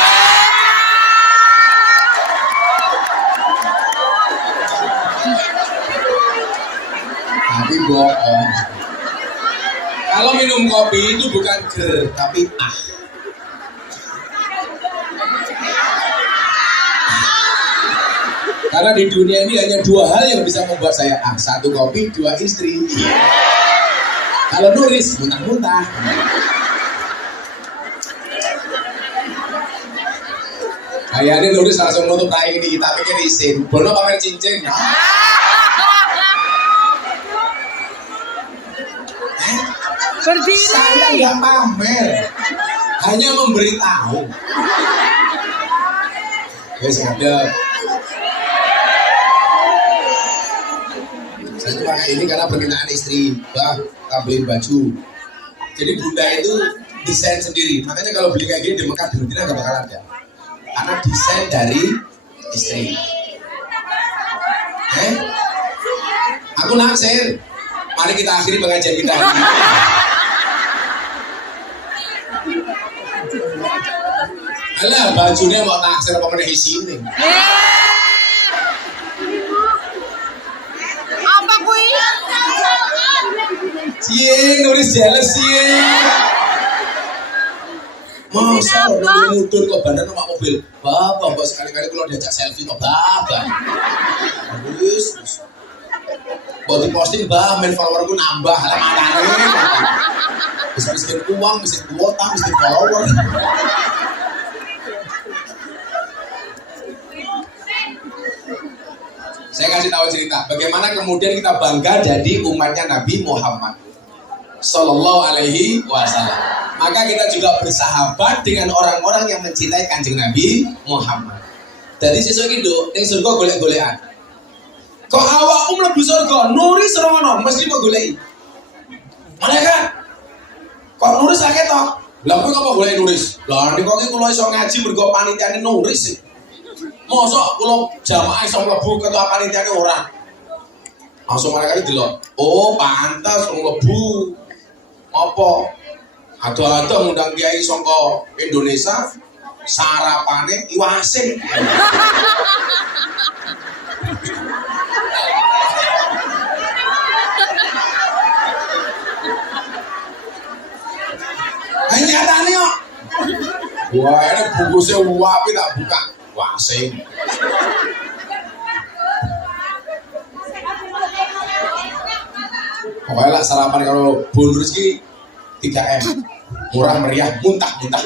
Tapi bohong. Kalau minum kopi itu bukan ger, tapi ah. Karena di dunia ini hanya dua hal yang bisa membuat saya ah. Satu kopi, dua istri. Kalau Nuris, muntah-muntah. Kayaknya Nuris langsung nutup rai ini, tapi pikir isin. Bono pamer cincin. Berdiri. Saya nggak pamer, hanya memberitahu. Guys, ada. Saya tuh pakai ini karena permintaan istri, bah, kita beliin baju. Jadi bunda itu desain sendiri. Makanya kalau beli kayak gini di Mekah di Medina nggak bakal ada, karena desain dari istri. Aku naksir. Mari kita akhiri pengajian kita hari ini. Alah, bajunya mau naksir apa meneh sini. Apa kuwi? Cie, nulis jealous cie. Masa orang mudur kok bandar nama mobil. Bapak, sekali-kali kalau diajak selfie kok bapak. Bagus. Mau diposting bah, main followerku nambah lah makane. Bisa miskin uang, miskin kuota, miskin follower. Saya kasih tahu cerita, bagaimana kemudian kita bangga jadi umatnya Nabi Muhammad Sallallahu Alaihi Wasallam. Maka kita juga bersahabat dengan orang-orang yang mencintai Kanjeng Nabi Muhammad. Jadi sesuk iki nduk, ning surga golek-golekan. Kok awakmu mlebu surga, nuris ora ono, mesti mau goleki. Malaikat. Kok nuris akeh to? Lah kowe kok golek nuris? Lah nek kok iki kula iso ngaji mergo panitiane nuris. Mosok kula jamaah iso mlebu ketua panitiane ora. Langsung malaikat delok. Oh, pantas mlebu. Apa? Ado-ado ngundang kiai saka Indonesia, sarapane iwak asin. Nyatane kok. Wah, ini bungkusnya wapi tak buka. Wah, asin. Pokoknya lah sarapan kalau bonus ki 3M, murah meriah, muntah-muntah.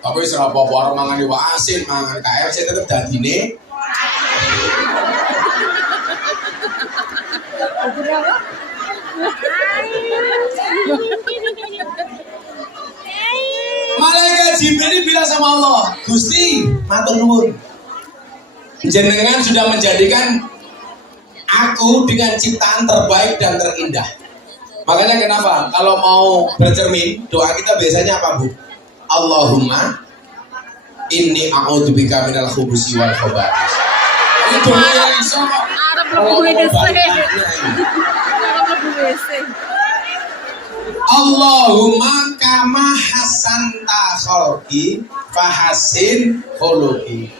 Tapi serapa orang mangan iwak asin, mangan KFC tetep dadine. Malaikat Jibril bilang sama Allah, Gusti, matur nuwun. Jenengan sudah menjadikan aku dengan ciptaan terbaik dan terindah. Makanya kenapa kalau mau bercermin, doa kita biasanya apa, Bu? Allahumma inni a'udzubika minal khubusi wal khaba'is. Itu yang iso. Allahumma kama hasanta khalqi fahasin khuluqi.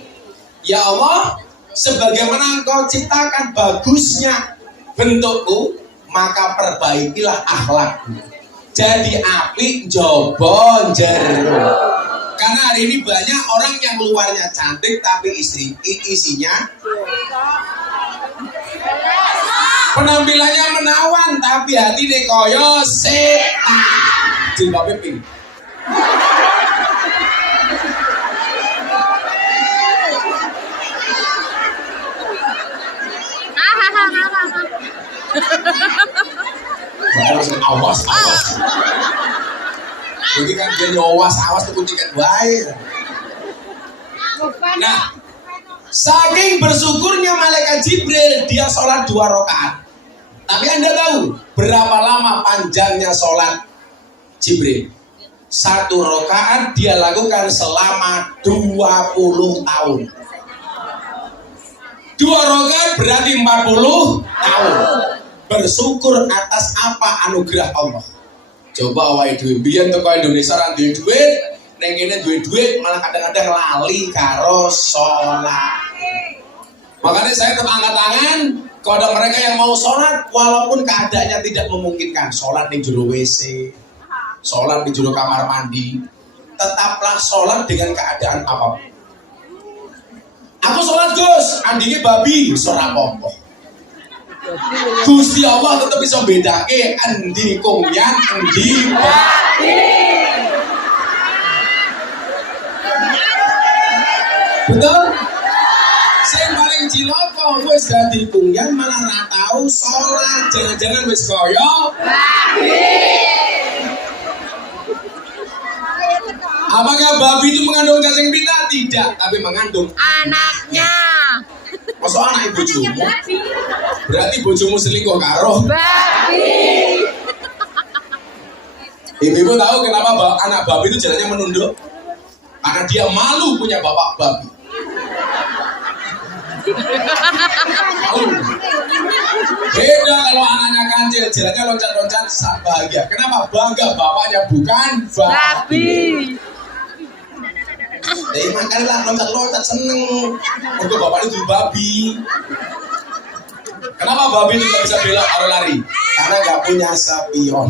Ya Allah, sebagaimana Engkau ciptakan bagusnya bentukku, maka perbaikilah akhlakku. Jadi apik njaba jero. Karena hari ini banyak orang yang luarnya cantik tapi isinya penampilannya menawan tapi hati deh koyo setan. Jilbabe pink. Awas. Jadi kan dia awas tuh tiket baik. Nah, saking bersyukurnya malaikat Jibril, dia sholat 2 rakaat. Tapi Anda tahu berapa lama panjangnya sholat Jibril? 1 rakaat dia lakukan selama 20 tahun. 2 rakaat berarti 40 tahun. Bersyukur atas apa anugerah Allah. Coba awake dhewe biyen teko Indonesia ra duwe duit, ning kene duwe duit malah kadang-kadang lali karo sholat. Makanya saya tetap angkat tangan kepada mereka yang mau sholat walaupun keadaannya tidak memungkinkan. Sholat di jero WC, sholat di jero kamar mandi, tetaplah sholat dengan keadaan apapun. Aku sholat Gus, andine babi, ora apa-apa. Gusti Allah tetap bisa bedake endi kumyan, endi babi. Betul? Sing paling cilaka wis dadi kumyan malah ra tau salat, jangan-jangan wis kaya babi. Apakah babi itu mengandung cacing pita? Tidak, tapi mengandung Anaknya. Masa anak bojomu? Berarti bojomu selingkuh karo Babi. Ibu tahu kenapa anak babi itu jalannya menunduk? Karena dia malu punya bapak babi. Malu. Beda kalau anaknya kancil, jalannya loncat-loncat saat bahagia. Kenapa? Bangga bapaknya bukan babi. Jadi makanya loncat-loncat seneng. Untuk bapak itu babi. Kenapa babi itu gak bisa belok atau lari? Karena gak punya spion.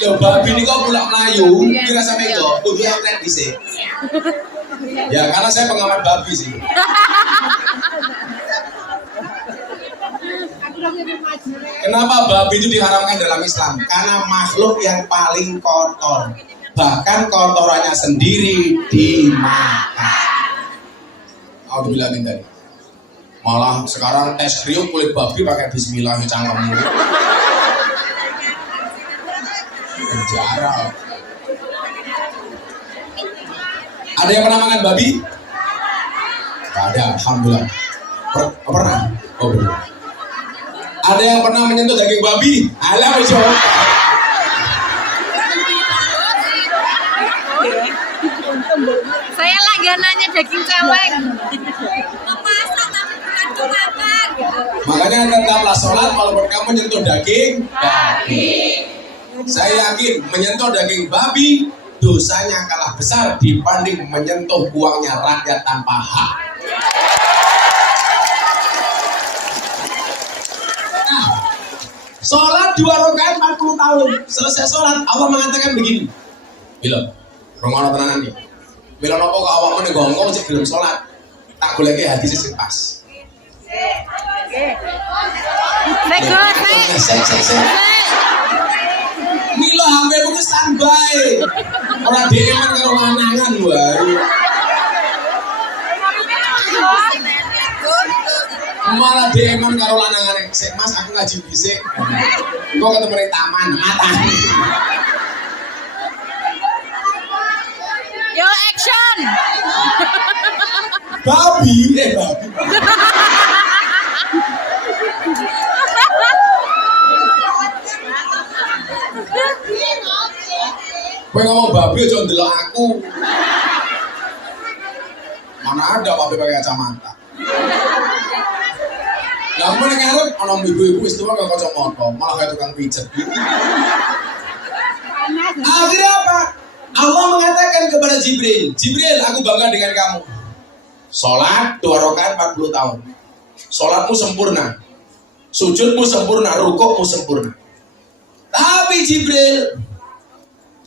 Lho babi ini kok pulang Melayu, kira sampe itu, kudu yang tren dhisik. Ya karena saya pengamat babi sih. Kenapa babi itu diharamkan dalam Islam? Karena makhluk yang paling kotor. Bahkan kotorannya sendiri dimakan. Alhamdulillah tadi. Malah sekarang tes kriuk kulit babi pakai bismillah cangkemmu. Penjara. Ada yang pernah makan babi? Gak ada, alhamdulillah. Pernah? Oh belum. Ada yang pernah menyentuh daging babi? Alah mencoba. Saya langganannya daging celeng. Makanya tetaplah sholat walaupun kamu menyentuh daging babi. Saya yakin menyentuh daging babi dosanya kalah besar dibanding menyentuh uangnya rakyat tanpa hak. Nah, sholat 2 rakaat 40 tahun. Selesai sholat Allah mengatakan begini. Bila, rungono tenanan nih. Bila nopo ke awakmu ning gongkong sik belum sholat. Tak goleki hadis sing pas. Mila hampir ku standby. Ora dhewean karo lanangan wae. Malah dhewean karo lanangane. Sik Mas aku ngaji dhisik. Kok ketemu ning taman matane. Yo action. Babi. Kowe ngomong babi aja ndelok aku. Mana ada babi pakai kacamata. Lah men ngarep ana ibu-ibu wis tuwa kok kacamata, malah kayak tukang pijet gitu. Akhirnya apa? Allah mengatakan kepada Jibril, Jibril, aku bangga dengan kamu. Sholat 2 rakaat 40 tahun. Sholatmu sempurna. Sujudmu sempurna, rukukmu sempurna. Tapi Jibril,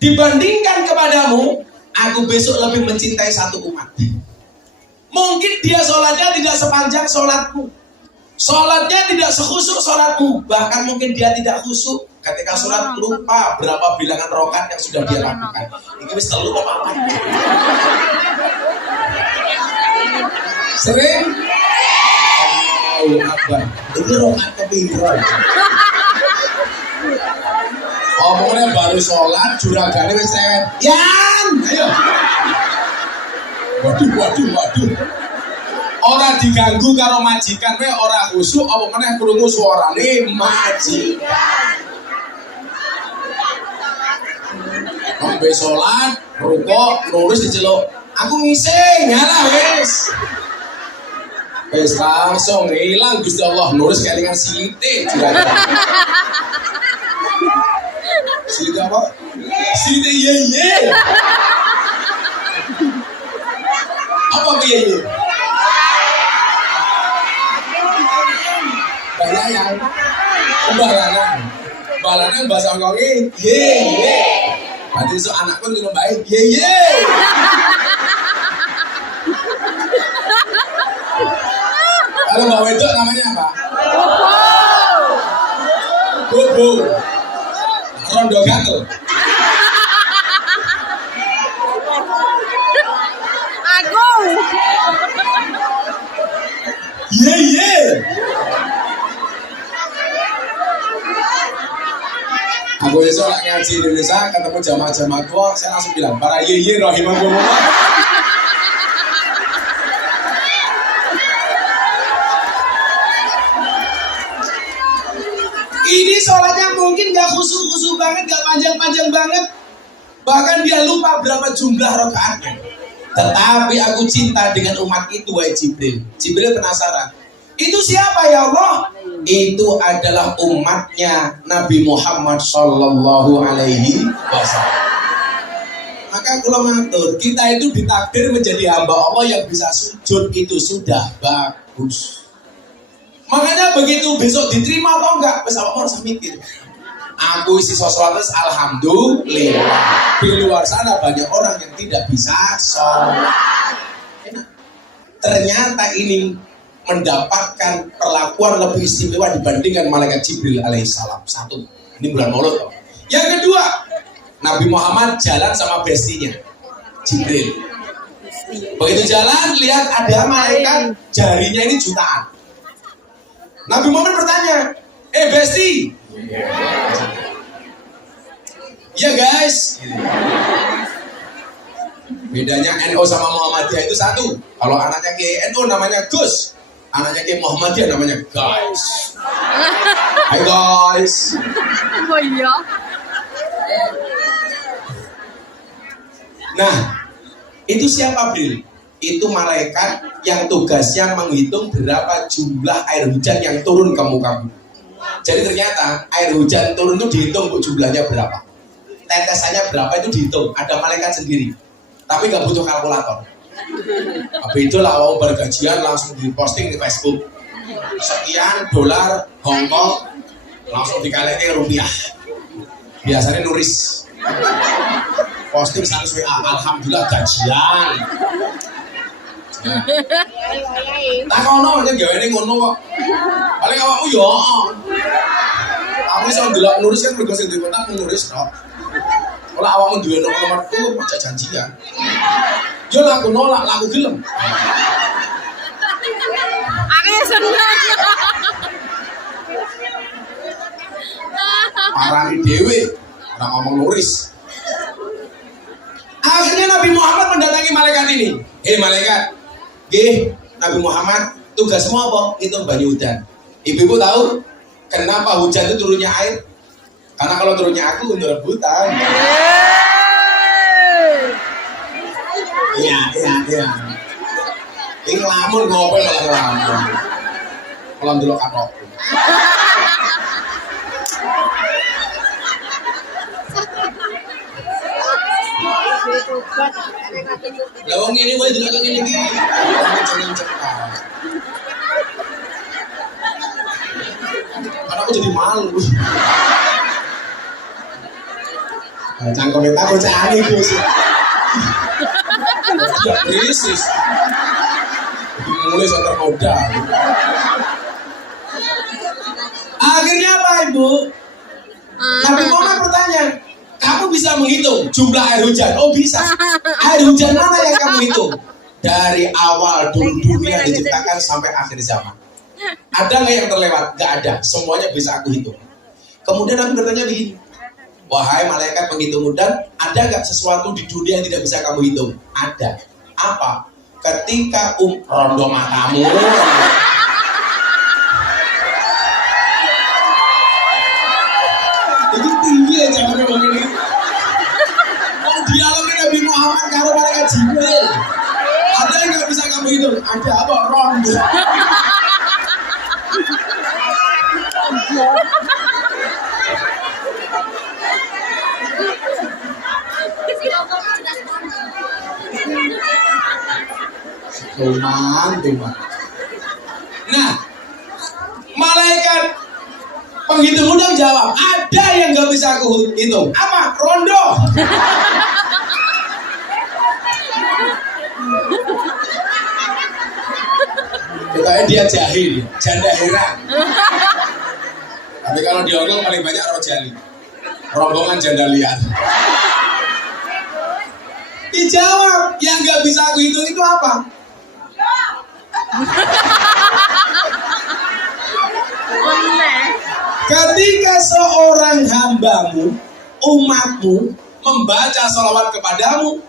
dibandingkan kepadamu, aku besok lebih mencintai satu umat. Mungkin dia sholatnya tidak sepanjang sholatmu. Sholatnya tidak sekhusyuk sholatmu. Bahkan mungkin dia tidak khusyuk. Ketika sholat lupa berapa bilangan rokat yang sudah dia lakukan. Ini wis telu apa? Sering? Oh, apa? Ini rokat kepiro. Oh, pokoknya baru sholat, juragane wis sewet. Yan! Ayo! Waduh. Ora diganggu karo majikan, we ora khusyuk, apa meneh krungu suarane majikan. Sampai sholat, rukuk, nulis diceluk. Aku ngising, ngalah wis. Wis langsung hilang Gusti Allah, nulis kelingan sithik juragane. Sithik apa? Sithik ye. Apa ye? Balayang. Balanang bahasa Hongkongi ye. Berarti so anakku ngomong baik ye. Kalau Mbak Wedok namanya apa? Bobo. Rondo gatel. Aku. Ye. Aku besok lagi ngaji Indonesia ketemu jamaah-jamaah tua, saya langsung bilang para ye rahimahumullah. Ini sholatnya mungkin gak khusyuk banget, gak panjang-panjang banget. Bahkan dia lupa berapa jumlah rakaatnya. Tetapi aku cinta dengan umat itu, wahai Jibril. Jibril penasaran. Itu siapa ya Allah? Itu adalah umatnya Nabi Muhammad Sallallahu Alaihi Wasallam. Maka kalau ngatur, kita itu ditakdir menjadi hamba Allah yang bisa sujud, itu sudah bagus. Makanya begitu besok diterima atau enggak, wes awakmu harus mikir. Aku isi sholat alhamdulillah. Di luar sana banyak orang yang tidak bisa sholat. Ternyata ini mendapatkan perlakuan lebih istimewa dibandingkan malaikat Jibril alaihissalam. Satu, ini bulan Maulud. Yang kedua, Nabi Muhammad jalan sama bestinya Jibril. Begitu jalan, lihat ada malaikat jarinya ini jutaan. Nabi Muhammad bertanya, besti, ya guys. Bedanya NU sama Muhammadiyah itu satu. Kalau anaknya ke NU namanya Gus, anaknya ke Muhammadiyah namanya guys. Hai guys. Oh iya. Nah, itu siapa Bril? Itu malaikat yang tugasnya menghitung berapa jumlah air hujan yang turun ke muka bumi. Jadi ternyata air hujan turun itu dihitung jumlahnya berapa, tetesannya berapa itu dihitung. Ada malaikat sendiri. Tapi nggak butuh kalkulator. Tapi itulah mau bergajian langsung diposting di Facebook. Sekian dolar Hongkong langsung dikalikan rupiah. Biasanya nulis posting 100 WA, alhamdulillah gajian. Tak kono nek gawe ning ngono kok. Paling awakmu yo. Aku iso ndelok nulis kan mergo sing di kotak nulis kok. Kalau awakmu duwe nomor-nomorku aja janjian. Yo laku nolak, laku gelem. Aku seneng. Parani dhewe, ora ngomong nulis. Akhirnya Nabi Muhammad mendatangi malaikat ini. Malaikat, Nabi Muhammad, tugasmu apa? Hitung banyu hujan. Ibu-ibu tahu kenapa hujan itu turunnya air? Karena kalau turunnya aku untuk rebutan. Iya. Ini ngelamun ngopel malah ngelamun. Kalau dulu kapok. Lawang ini boleh dulu ini lagi. Karena aku jadi malu. Cangkeme aku cari Gus. Ya krisis. Mulai santer modal. Akhirnya apa Ibu? Nabi Muhammad bertanya, kamu bisa menghitung jumlah air hujan? Oh bisa. Air hujan mana yang kamu hitung? Dari awal dulu dunia diciptakan sampai akhir zaman. Ada nggak yang terlewat? Nggak ada. Semuanya bisa aku hitung. Kemudian Nabi bertanya begini, wahai malaikat penghitung hujan, ada nggak sesuatu di dunia yang tidak bisa kamu hitung? Ada. Apa? Ketika rondo matamu. Itu tinggi ya jangan ngomong ini. Mau dialogin Nabi Muhammad karo malaikat Jibril. Ada yang nggak bisa kamu hitung? Ada apa? Rondo. Tuman. Nah, malaikat penghitung hujan jawab, ada yang nggak bisa aku hitung. Apa? Rondo. Katanya dia jahil, janda heran. Tapi kalau di Hongkong paling banyak rojali, rombongan janda liar. Dijawab, yang nggak bisa aku hitung itu apa? Ketika seorang hambamu, umatmu, membaca sholawat kepadamu,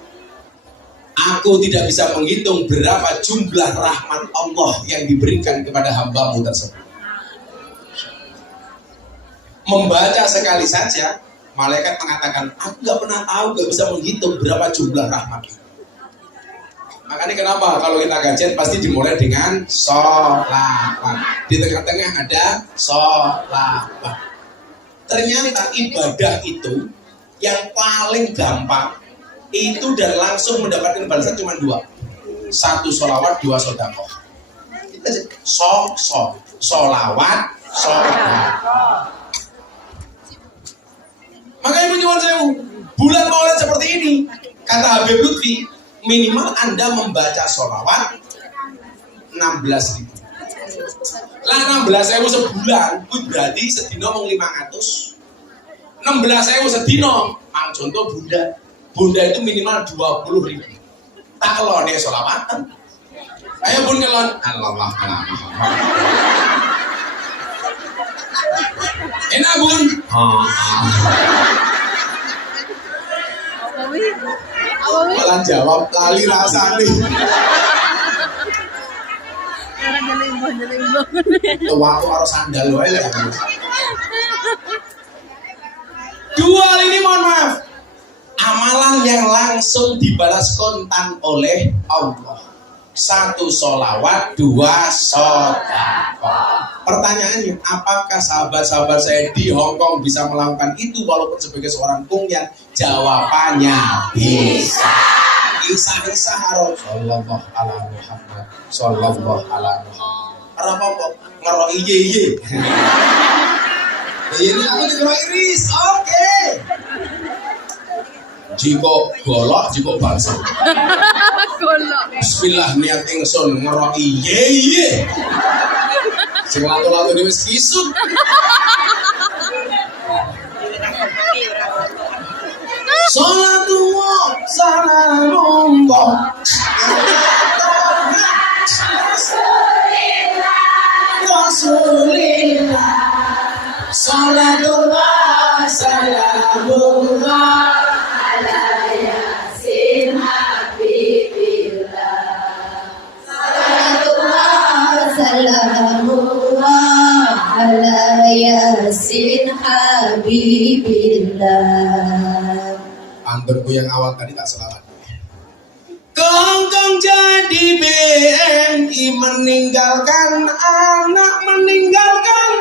aku tidak bisa menghitung berapa jumlah rahmat Allah yang diberikan kepada hambamu tersebut. Membaca sekali saja, malaikat mengatakan, aku gak pernah tahu, gak bisa menghitung berapa jumlah rahmat. Makanya kenapa kalau kita gajian pasti dimulai dengan sholawat. Di tengah-tengah ada sholawat. Ternyata ibadah itu yang paling gampang itu dan langsung mendapatkan balasan cuma dua. Satu sholawat, dua sedekah. Sholawat, sedekah. Makanya menyuwun sewu, bulan Maulid seperti ini, kata Habib Lutfi, minimal Anda membaca sholawat 16.000. Lah 16.000 sebulan, itu berarti sedino mung 500. 16.000 sedino, mang contoh Bunda itu minimal 20.000. Tak kelone sholawatan. Ayo pun kelon, Allah. Enak bun. Malah jawab lali rasane. Tua aku harus sandal wae lah. Dua ini mohon maaf. Amalan yang langsung dibalas kontan oleh Allah. 1 sholawat, 2 sedekah. Pertanyaannya, apakah sahabat-sahabat saya di Hong Kong bisa melakukan itu walaupun sebagai seorang kungyan? Jawabannya bisa. Isa harus sallallahu ala Muhammad, sallallahu ala Muhammad. Apa ngerok iye. Ini aku ngerok iris, oke. Jika golok, jika bangsa. Golok. Bismillah niat ingsun ngerok iye. Sing lato-lato dhewe wis kisut. Salatullah salamullah Rasulillah Salatullah salamullah ala yasin habibillah Salatullah salamullah ala yasin habibillah. Anturku yang awal tadi tak selawat. Kongkong jadi BNI meninggalkan anak, meninggalkan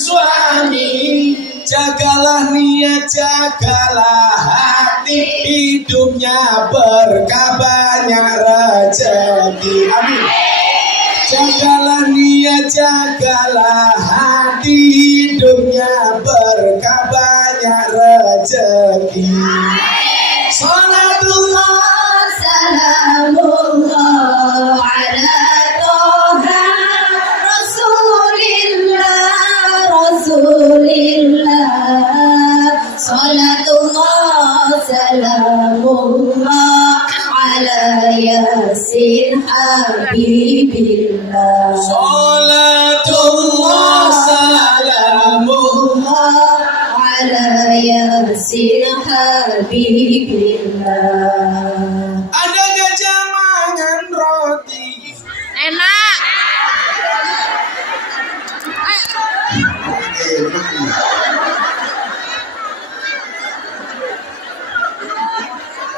suami. Jagalah niat, jagalah hati, hidupnya berkah banyak rezeki. Amin. Jagalah niat, jagalah hati, hidupnya berkah banyak rezeki. Salatullah salamullah ala toha Rasulillah Salatullah salamullah ala yasin habibillah Salatullah salamullah ala yasin habibillah. Ada gajah mangan roti. Enak.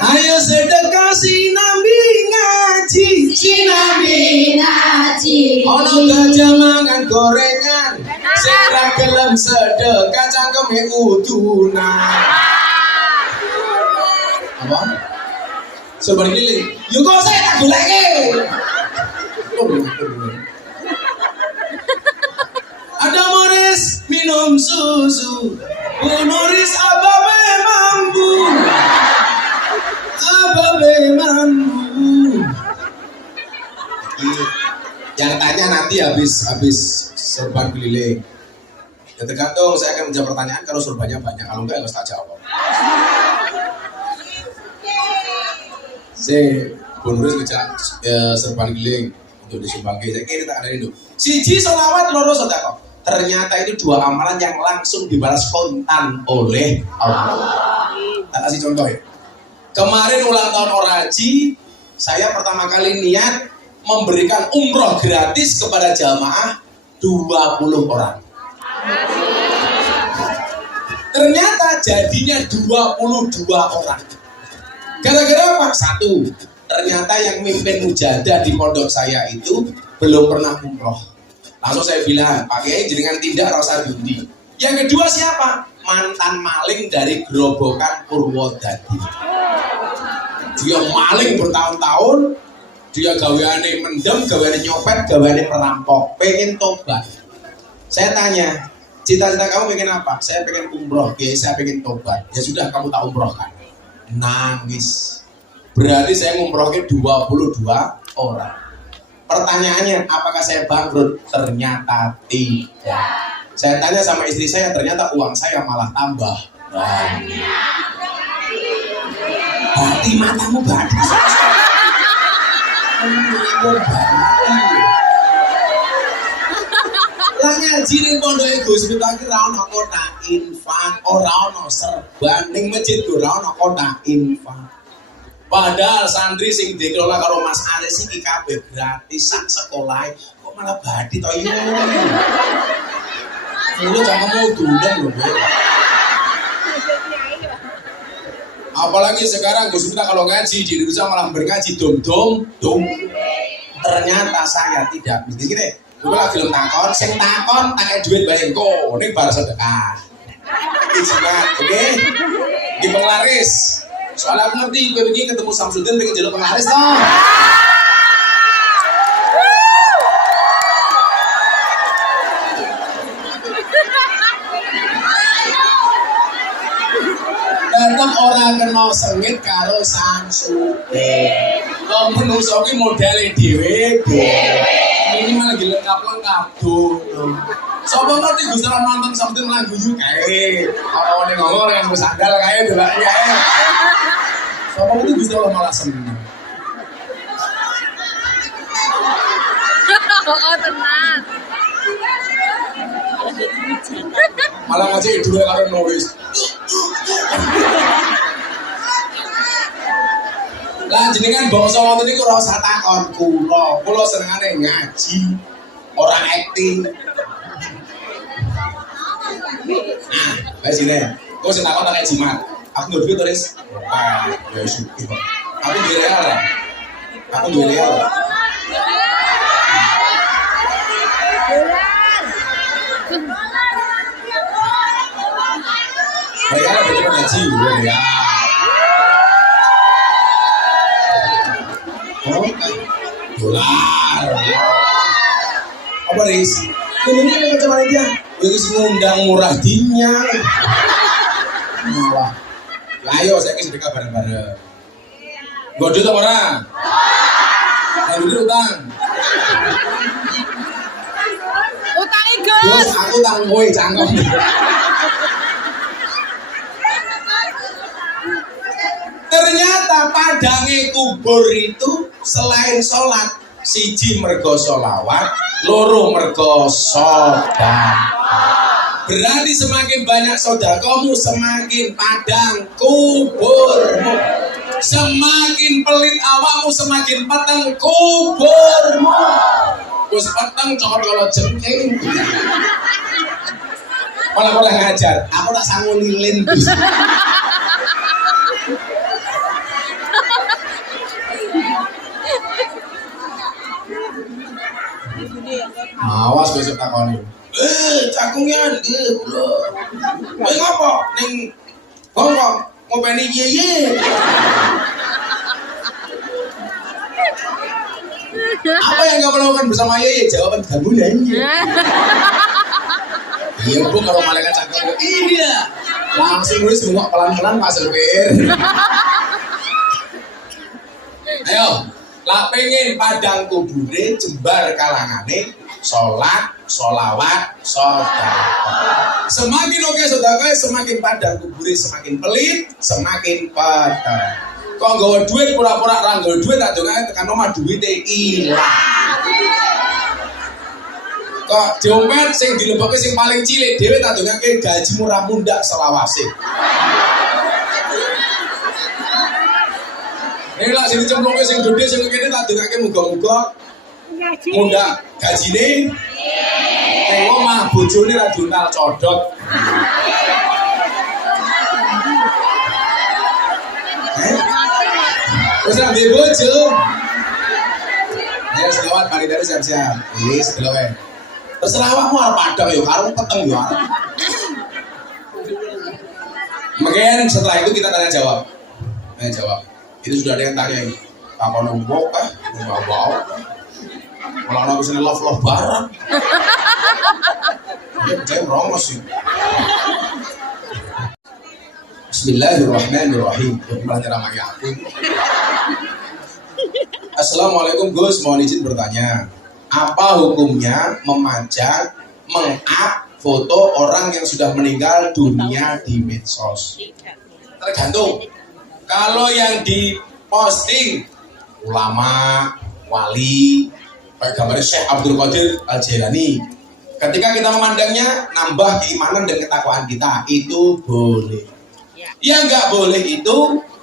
Ayo sedekah sinambi ngaji, Sinambi ngaji. ono gajah mangan gorengan, sing ra gelem sedekah cangkeme udunan. Apa? Sobat keliling, yuk kok saya tak goleke. Ada Morris minum susu, Morris ababe mampu, Yang tanya nanti habis sorban keliling. Ya tergantung, saya akan menjawab pertanyaan kalau sorbannya banyak, kalau enggak tak jawab. Saya bonus ngejak serban keliling untuk disumbangkan. Saya kira tak ada itu. Siji sholawat loro sedekah. Ternyata itu 2 amalan yang langsung dibalas kontan oleh Allah. Tak kasih contoh ya. Kemarin ulang tahun Oraji, saya pertama kali niat memberikan umroh gratis kepada jamaah 20 orang. Ternyata jadinya 22 orang. Gara-gara apa? 1, ternyata yang mimpin mujadah di pondok saya itu belum pernah umroh. Langsung saya bilang, Pak Kiai jenengan tidak rasa dundi. Yang kedua siapa? Mantan maling dari Gerobokan Purwodadi. Dia maling bertahun-tahun, dia gaweane mendem, gaweane nyopet, gaweane merampok, pengen tobat. Saya tanya, Cita-cita kamu pengen apa? Saya pengen umroh, saya pengen tobat. Ya sudah, kamu tak umrohkan. Nangis. Berarti saya ngumrohnya 22 orang. Pertanyaannya, apakah saya bangkrut? Ternyata tidak. Saya tanya sama istri saya, ternyata uang saya malah tambah banyak. Berarti matamu banyak. Lah ngaji ning pondoke Gus Miftah ki ora ono kotak infak, ora ono serban ning masjid ora ono kotak infak. Padahal santri sing dikelola karo Mas Aris iki kabeh gratis sak sekolah, kok malah badi to yo. Lu cangkemmu dundeng lho. Apalagi sekarang Gus Miftah kalau ngaji di Indonesia malah berngaji dom. Ternyata saya tidak begini. Gue lagi belum takon, sing takon tak duit bayangko, ini bar sedekah. Izinat, oke? Di penglaris. Soalnya aku ngerti, gue begini ketemu Samsudin pengen jadi penglaris toh. Tetep orang kena sengit karo Samsudin. Kau menungso ki modele dhewe. Ini malah lengkap tuh. Sopo ngerti Gus Dur nonton Samsudin lagu yuk kae. Orang yang ngomong yang bersandal kae delaknya. Sopo ngerti Gus Dur malah seneng. Oh tenang. Malah ngasih dua karo nulis. Lah jenengan bangsa wonten niku ora usah takon kula senengane ngaji, ora acting. Nah, wis sine. Kok sing takon tak jimat. Aku nggak duit terus. Ya syukur. Aku duwe real. Aku duwe real. Real betul ngaji, ya. Dolar. Apa Riz? Ini macam mana dia? Riz ngundang murah dinya. Malah. Ayo saya kasih sedekah bareng-bareng. Godo tak orang? Yang dulu utang. Utangnya Gus. Aku tanggung kowe cangkem. Ternyata padange kubur itu selain sholat, siji mergo sholawat, loro mergo sedekah. Berarti semakin banyak sedekahmu, semakin padang kuburmu. Semakin pelit awakmu, semakin peteng kuburmu. Wis peteng cokot kalau jengking. Malah ngajar, aku tak sanggup lilin. Awas besok takoni. Cakungnya lho. Kowe ngopo ning Hongkong ngopeni yeye? Apa yang kamu lakukan bersama yeye? Jawaban kamu nanya. Iya bu, kalau malaikat cakung iya. Langsung nulis bengok pelan-pelan Pak Supir. Ayo. Lah pengen padang kubure jembar kalangane sholat, sholawat, sedekah. Semakin oke sedekah, semakin padang kubure semakin pelit, semakin peteng. Kok nggawa duit pura-pura ra nggawa duit tak dongake tekan omah duwite ilang. Kok dompet sing dilebokke sing paling cilik dhewe tak dongake gajimu ra mundak selawase. Ini lah sini cemplungnya sing gede sing kene tak dengake muga-muga mundak gajine. Ning omah bojone ra diuntal codot. Wis ra duwe bojo. Ya selawat bari dari siap-siap. Wis delok ae. Terserah awakmu arep padang yo karo peteng yo. Mungkin setelah itu kita tanya jawab. Tanya jawab. Itu sudah ada yang tanya ini, apa nombok kah? Nggak mau. Kalau aku sini love barang. Saya rongos sih. Bismillahirrahmanirrahim. Assalamualaikum Gus, mohon izin bertanya. Apa hukumnya memajang, meng-up foto orang yang sudah meninggal dunia di medsos? Tergantung. Kalau yang diposting ulama, wali, kayak gambarnya Syekh Abdul Qadir Al-Jailani, ketika kita memandangnya nambah keimanan dan ketakwaan kita, itu boleh. Yang nggak boleh itu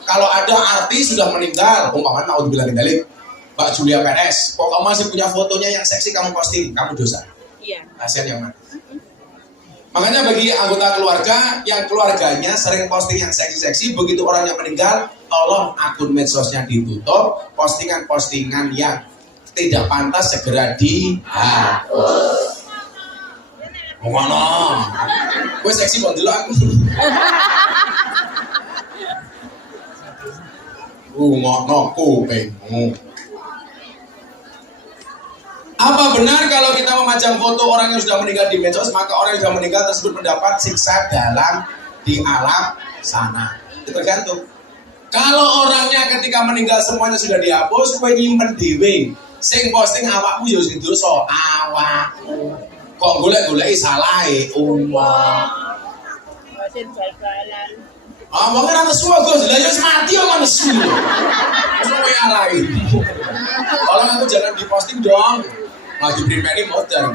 kalau ada artis sudah meninggal, umpamanya naudzubillah min dzalik, Mbak Julia Perez, kok kamu masih punya fotonya yang seksi kamu posting, kamu dosa. Iya. Kasihan yang mati. Makanya bagi anggota keluarga yang keluarganya sering posting yang seksi-seksi, begitu orangnya meninggal, tolong akun medsosnya ditutup, postingan-postingan yang tidak pantas segera dihapus. Mana? Gue seksi kok dulu aku. Ngono kupingmu. Apa benar kalau kita memajang foto orang yang sudah meninggal di medsos, maka orang yang sudah meninggal tersebut mendapat siksa di alam sana? Itu tergantung. Kalau orangnya ketika meninggal semuanya sudah dihapus, kowe nyimpen dhewe. Sing posting awakmu ya sing dosa awakmu. Kok golek-goleki salahe Allah. Sing bal-balan. Wong ora nesu Gus, lha ya mati kok nesu. Masa kowe alahi. Kalau aku jangan diposting dong. Lagi pribadi modal.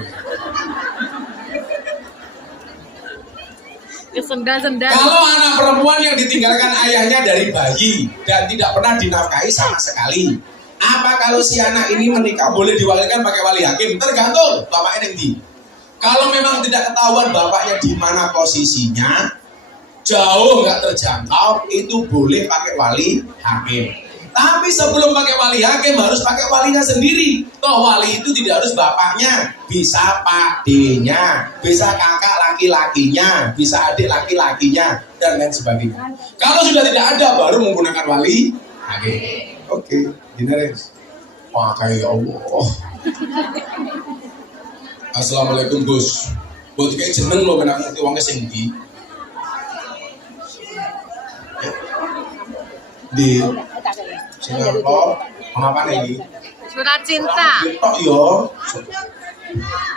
Sendal-sendal. Kalau anak perempuan yang ditinggalkan ayahnya dari bayi dan tidak pernah dinafkahi sama sekali, apa kalau si anak ini menikah boleh diwakilkan pakai wali hakim? Tergantung bapaknya nanti. Kalau memang tidak ketahuan bapaknya di mana posisinya, jauh nggak terjangkau, itu boleh pakai wali hakim. Tapi sebelum pakai wali hakim harus pakai walinya sendiri. Toh wali itu tidak harus bapaknya, bisa pakdenya, bisa kakak laki-lakinya, bisa adik laki-lakinya, dan lain sebagainya. Kalau sudah tidak ada, baru menggunakan wali hakim. Oke, dinaris. Pakai ya Allah. Assalamualaikum Gus. Buat kayak jeneng lo kena ngerti uangnya singgi. Di Singapura, apa nih? Surat cinta. Tok yo.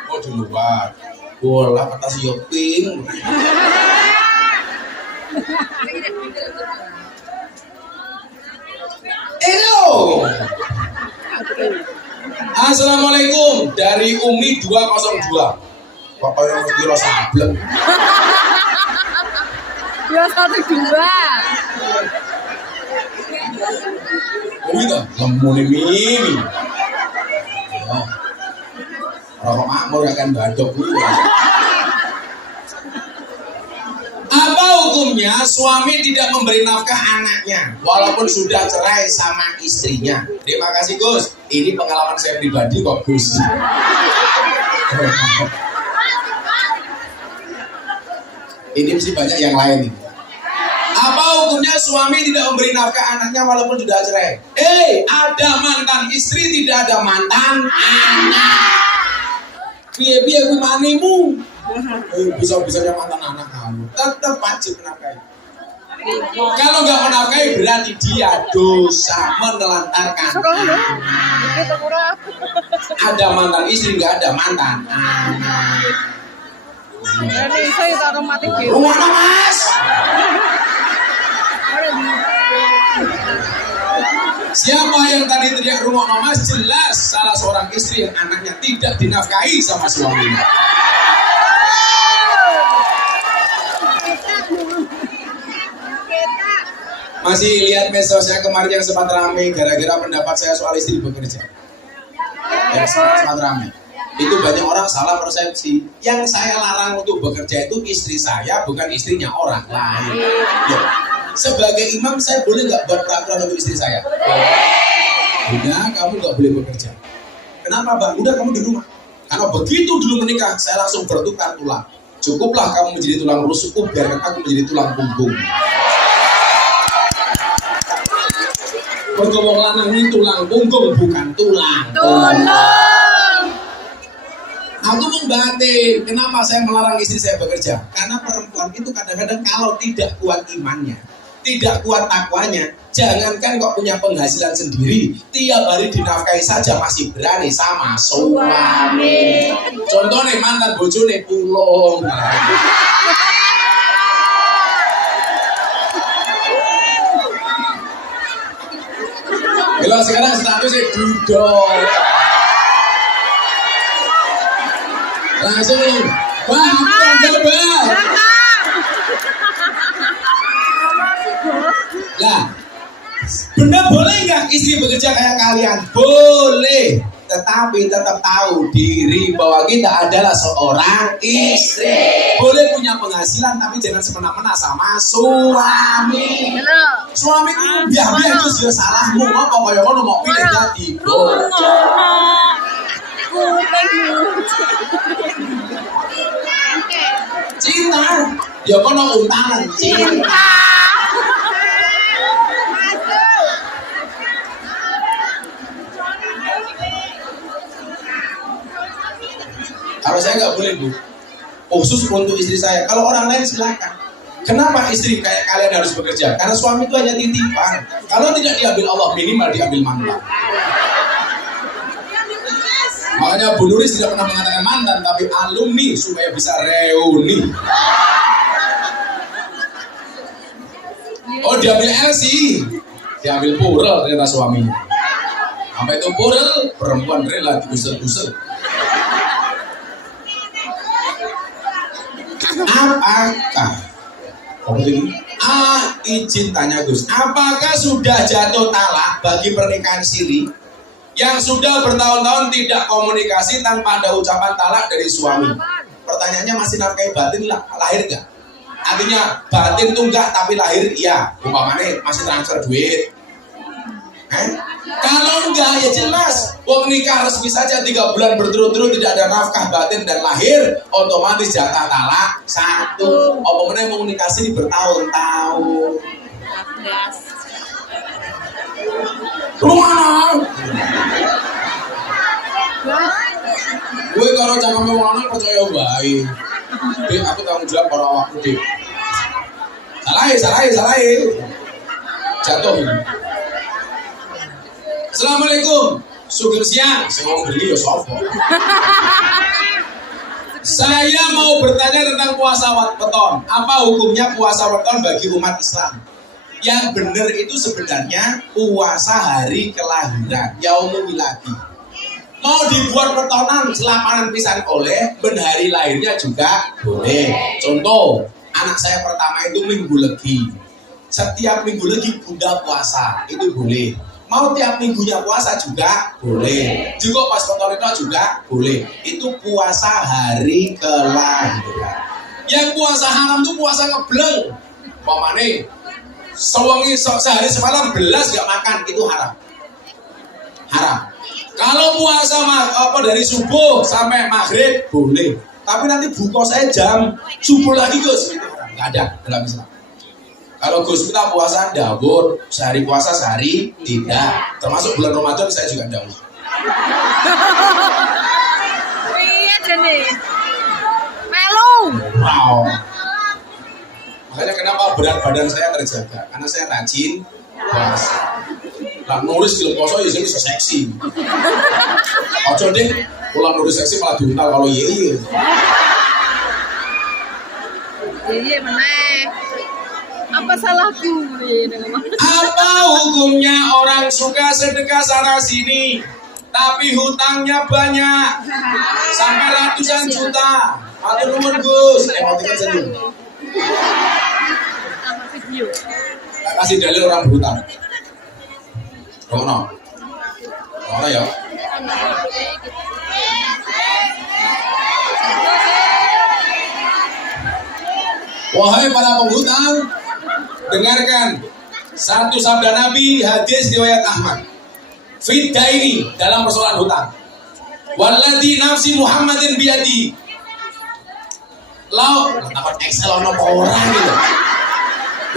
Oh di luar. Bola kata si Yoping. Hello. Assalamualaikum dari Umi 202. Pokoknya mesti rasa sableng. 212. Umi tuh lemu nih mimi. Oh. Rokok makmur akan badok gue. Apa hukumnya suami tidak memberi nafkah anaknya walaupun sudah cerai sama istrinya? Terima kasih Gus. Ini pengalaman saya pribadi kok Gus. Ini mesti banyak yang lain. Apa hukumnya suami tidak memberi nafkah anaknya walaupun sudah cerai? Ada mantan istri, tidak ada mantan anak. Piye-piye kuwi manimu? Bisa-bisanya mantan anak kamu. Tetap wajib menafkahi. Kalau nggak menafkahi berarti dia dosa menelantarkan anak. Ada mantan istri, nggak ada mantan anak. Ini saya tak mati gitu. Rumah Mas. Siapa yang tadi teriak rumah Mas? Jelas salah seorang istri yang anaknya tidak dinafkahi sama suaminya. Masih lihat medsosnya kemarin yang sempat ramai gara-gara pendapat saya soal istri bekerja. Yang sempat ramai. Itu banyak orang salah persepsi. Yang saya larang untuk bekerja itu istri saya, bukan istrinya orang lain. Ya. Sebagai imam saya boleh nggak buat peraturan untuk istri saya? Udah, kamu nggak boleh bekerja. Kenapa Bang? Udah kamu di rumah. Karena begitu dulu menikah, saya langsung bertukar tulang. Cukuplah kamu menjadi tulang rusukku, biarkan aku menjadi tulang punggung. Bergomong lanang ini tulang punggung, bukan tulang. Aku membatin, kenapa saya melarang istri saya bekerja? Karena perempuan itu kadang-kadang kalau tidak kuat imannya, tidak kuat takwanya, jangankan kok punya penghasilan sendiri, tiap hari dinafkahi saja masih berani sama suami. Contohnya mantan bojone pulung. Kalau sekarang statusnya duduk. Langsung, bang, bang. Lah, benar boleh nggak istri bekerja kayak kalian? Boleh, tetapi tetap tahu diri bahwa kita adalah seorang istri. Boleh punya penghasilan, tapi jangan semena-mena sama suami. Suami itu biar-biar itu sudah salahmu. Apa kaya ngono mau pilih jadi bojo. Cinta, ya kono untangan cinta. Kalau saya nggak boleh, Bu, khusus untuk istri saya. Kalau orang lain silakan. Kenapa istri kayak kalian harus bekerja? Karena suami itu hanya titipan. Kalau tidak diambil Allah, minimal diambil mantan. Makanya Bu Nuris tidak pernah mengatakan mantan, tapi alumni supaya bisa reuni. Oh, diambil LC, diambil Purel ternyata suaminya. Sampai itu Purel, perempuan rela diusel-usel. Apakah izin tanya Gus, apakah sudah jatuh talak bagi pernikahan siri yang sudah bertahun-tahun tidak komunikasi tanpa ada ucapan talak dari suami? Pertanyaannya masih nafkahi batin lah, lahir nggak? Artinya batin tuh enggak tapi lahir iya, umpamanya masih transfer duit. Kalau enggak ya jelas, wong nikah resmi saja 3 bulan berturut-turut tidak ada nafkah batin dan lahir, otomatis jatah talak 1. Apa meneh komunikasi bertahun-tahun. Rumah. Gue kalau cakapnya wong lanang percaya bae. Dek, aku tanggung jawab karo awakku, Dek. Salah. Jatuh ini. Assalamualaikum. Sugeng siang. Saya mau beli ya sopo. Saya mau bertanya tentang puasa weton. Apa hukumnya puasa weton bagi umat Islam? Yang benar itu sebenarnya puasa hari kelahiran, yaumul miladi. Mau dibuat wetonan selapanan pisan oleh, ben hari lahirnya juga boleh. Contoh, anak saya pertama itu Minggu Legi. Setiap Minggu Legi Bunda puasa, itu boleh. Mau tiap minggunya puasa juga boleh. Juga pas weton itu juga boleh. Itu puasa hari kelahiran. Yang puasa haram itu puasa ngebleng. Pamane sewengi sehari semalam belas gak makan, itu haram. Haram. Kalau puasa dari subuh sampai maghrib boleh. Tapi nanti buka saya jam subuh lagi Gus, itu haram. Gak ada dalam Islam. Kalau Gus kita puasa dawur, sehari puasa sehari tidak. Termasuk bulan Ramadan saya juga dawur. Iya jadi melu. Wow. Makanya kenapa berat badan saya terjaga? Karena saya rajin puasa. Lah nulis film poso ya bisa seksi. Ojo deh, pulang nulis seksi malah diuntal kalau iya. Iya meneh. Apa salahku? Apa hukumnya orang suka sedekah sana sini, tapi hutangnya banyak sampai ratusan juta? Matur nuwun Gus, emotikan senyum. Kasih dalil orang berhutang. Rono ya. Wahai para penghutang, dengarkan satu sabda Nabi, hadis riwayat Ahmad. Fidda ini dalam persoalan hutang. Walladzi nafsi Muhammadin biyadi. Lau, takut Excel ono orang gitu.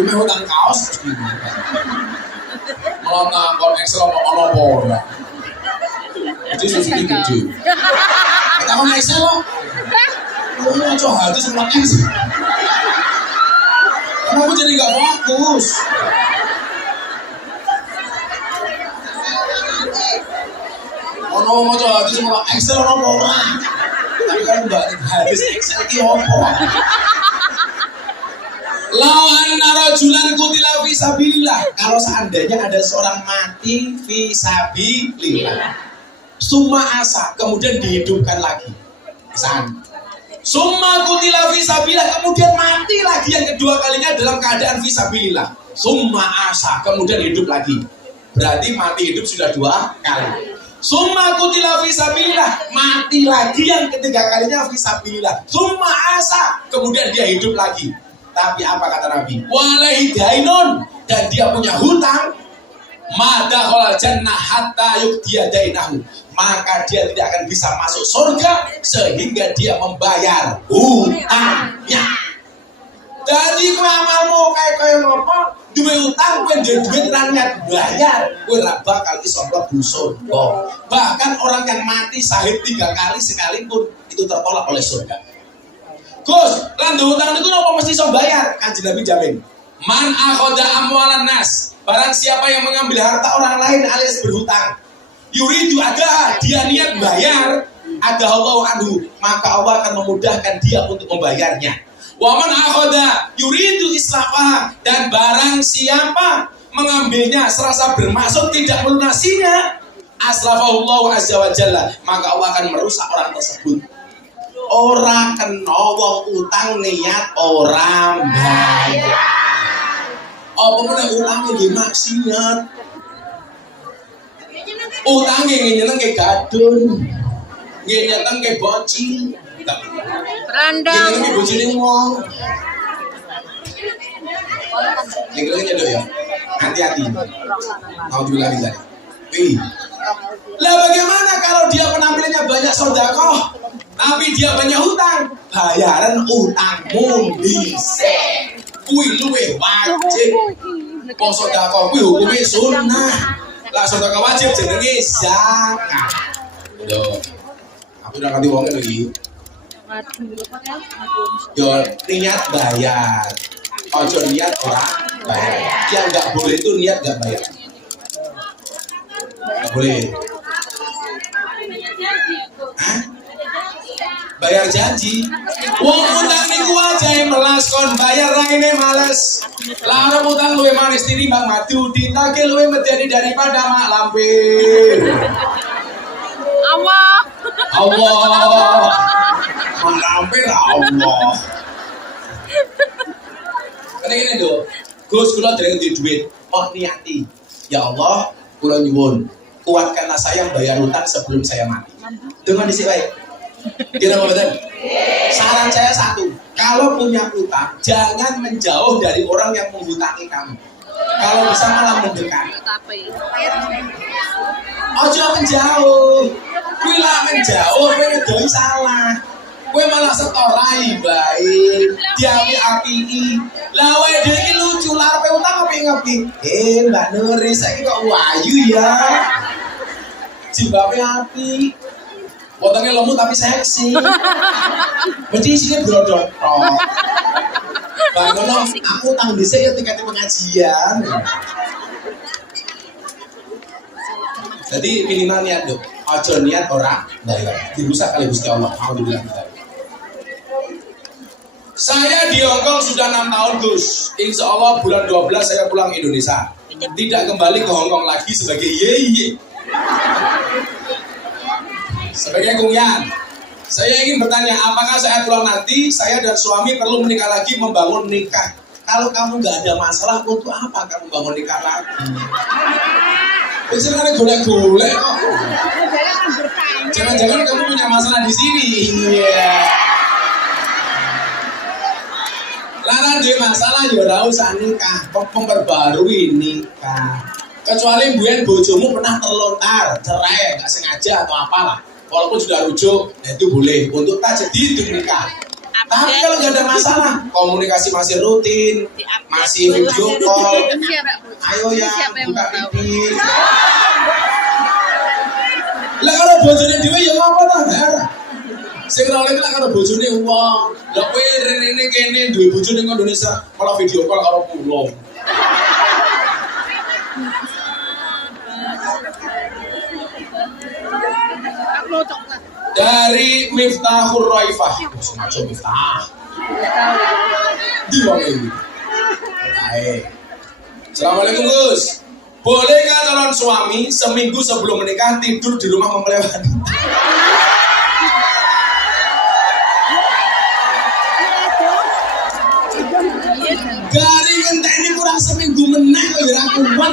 Cuma hutang kaos gitu. Kalau takut Excel ono orang. Itu Suzuki gede. Kita mau naik kok. Lu mau coba hati semua sih. Kenapa jadi nggak fokus? Ono mau coba hati semua Excel ono ora. Tapi kan mbak habis Excel ki opo? Lawan narojulan kutila fisabilillah. Kalau seandainya ada seorang mati fisabilillah, summa asa, kemudian dihidupkan lagi. Misalnya, summa kutila fisabilillah, kemudian mati lagi yang kedua kalinya dalam keadaan fisabilillah. Summa asa, kemudian hidup lagi. Berarti mati hidup sudah 2 kali. Summa kutila fisabilillah, mati lagi yang ketiga kalinya fisabilillah. Summa asa, kemudian dia hidup lagi. Tapi apa kata Nabi? Walaihi dainun, dan dia punya hutang. Madakhalal jannah hatta yuqdiya dainahu, maka dia tidak akan bisa masuk surga sehingga dia membayar hutangnya. Jadi kowe amalmu kaya ngopo? Duwe utang kowe ndek duit ra niat bayar, kowe ra bakal iso mlebu surga. Bahkan orang yang mati syahid 3 kali sekalipun itu tertolak oleh surga. Gus, lan hutang niku napa mesti iso bayar? Kanjeng Nabi jamin. Man akhoda amwalan nas, barang siapa yang mengambil harta orang lain alias berhutang, yuridu ada, dia niat bayar, ada Allah anhu, maka Allah akan memudahkan dia untuk membayarnya. Wa man akhoda yuridu islaha, dan barang siapa mengambilnya serasa bermaksud tidak melunasinya, aslafahullahu azza wa jalla, maka Allah akan merusak orang tersebut. Orang kena wong utang niat orang bayar. Apa meneh utang nggih maksiat. Utang nggih nyenengke gadun. Nggih nyenengke bocil. Randang. Nggih nyenengke bocile wong. Nggih dok ya. Hati-hati. Mau bilang bisa. Lah bagaimana kalau dia penampilannya banyak sedekah, tapi dia banyak hutang? Bayaran utangmu dhisik. Kuwi luwih wajib. Wong sedekah kuwi hukume sunnah. Lah sedekah wajib jenenge zakat. Lho. Aku udah ngerti wong iki. Yo niat bayar. Ojo niat ora bayar. Yang enggak boleh itu niat enggak bayar. Enggak boleh. Hah? Bayar janji. Wong utang niku ajae melas kon bayar raine males. Lara utang luwe manis tinimbang madu, ditagih luwe medeni daripada mak lampir. Allah. Allah. Mak lampir Allah. Ini lho. Gus kula dereng duwe duit, mau niati. Ya Allah, kula nyuwun, kuatkanlah saya bayar utang sebelum saya mati. Dengan dhisik wae. Kira apa betul? Saran saya satu, kalau punya utang, jangan menjauh dari orang yang menghutangi kamu. Kalau bisa malah mendekat. Ojo menjauh, kuwi lah menjauh, kowe ngedoi salah. Kowe malah setorai baik, diapi-apii. Lah wae dhewe iki lucu, larepe utang ngopi-ngopi. Mbak Nuri saiki kok wayu ya. Jilbabe api. Potongnya lemu tapi seksi. Mesti isinya brodot tok. Bangono aku utang dhisik ya tiket pengajian. Jadi minimal niat dok. Ojo niat ora bayar. Dirusak kali Gusti Allah. Alhamdulillah. Saya di Hongkong sudah 6 tahun Gus. Insya Allah bulan 12 saya pulang Indonesia. Tidak kembali ke Hongkong lagi sebagai yeye. Sebagai Kungyan, saya ingin bertanya, apakah saya pulang nanti, saya dan suami perlu menikah lagi, membangun nikah? Kalau kamu nggak ada masalah, untuk apa kamu bangun nikah lagi? Biasanya golek-golek kok. Jangan-jangan kamu punya masalah di sini. Iya. Lara dia masalah ya ora usah nikah, memperbarui nikah. Kecuali mbuyen bojomu pernah terlontar, cerai, nggak sengaja atau apalah. Walaupun sudah rujuk, itu boleh untuk tajdid nikah. Tapi kalau nggak ada masalah, komunikasi masih rutin, masih video call. Ayo ya, buka pipi. Lah karo bojone dhewe ya ngapa ta, Har? Sing ora oleh lek karo bojone wong. Lah kowe rene kene duwe bojo ning Indonesia, malah video call karo kula. Dari Miftahur Raifah. Semacam Miftah. Di mana ini? Baik. Assalamualaikum Gus. Bolehkah calon suami seminggu sebelum menikah tidur di rumah mempelai wanita? Gari ngentek ini kurang seminggu meneh kok ya kuat.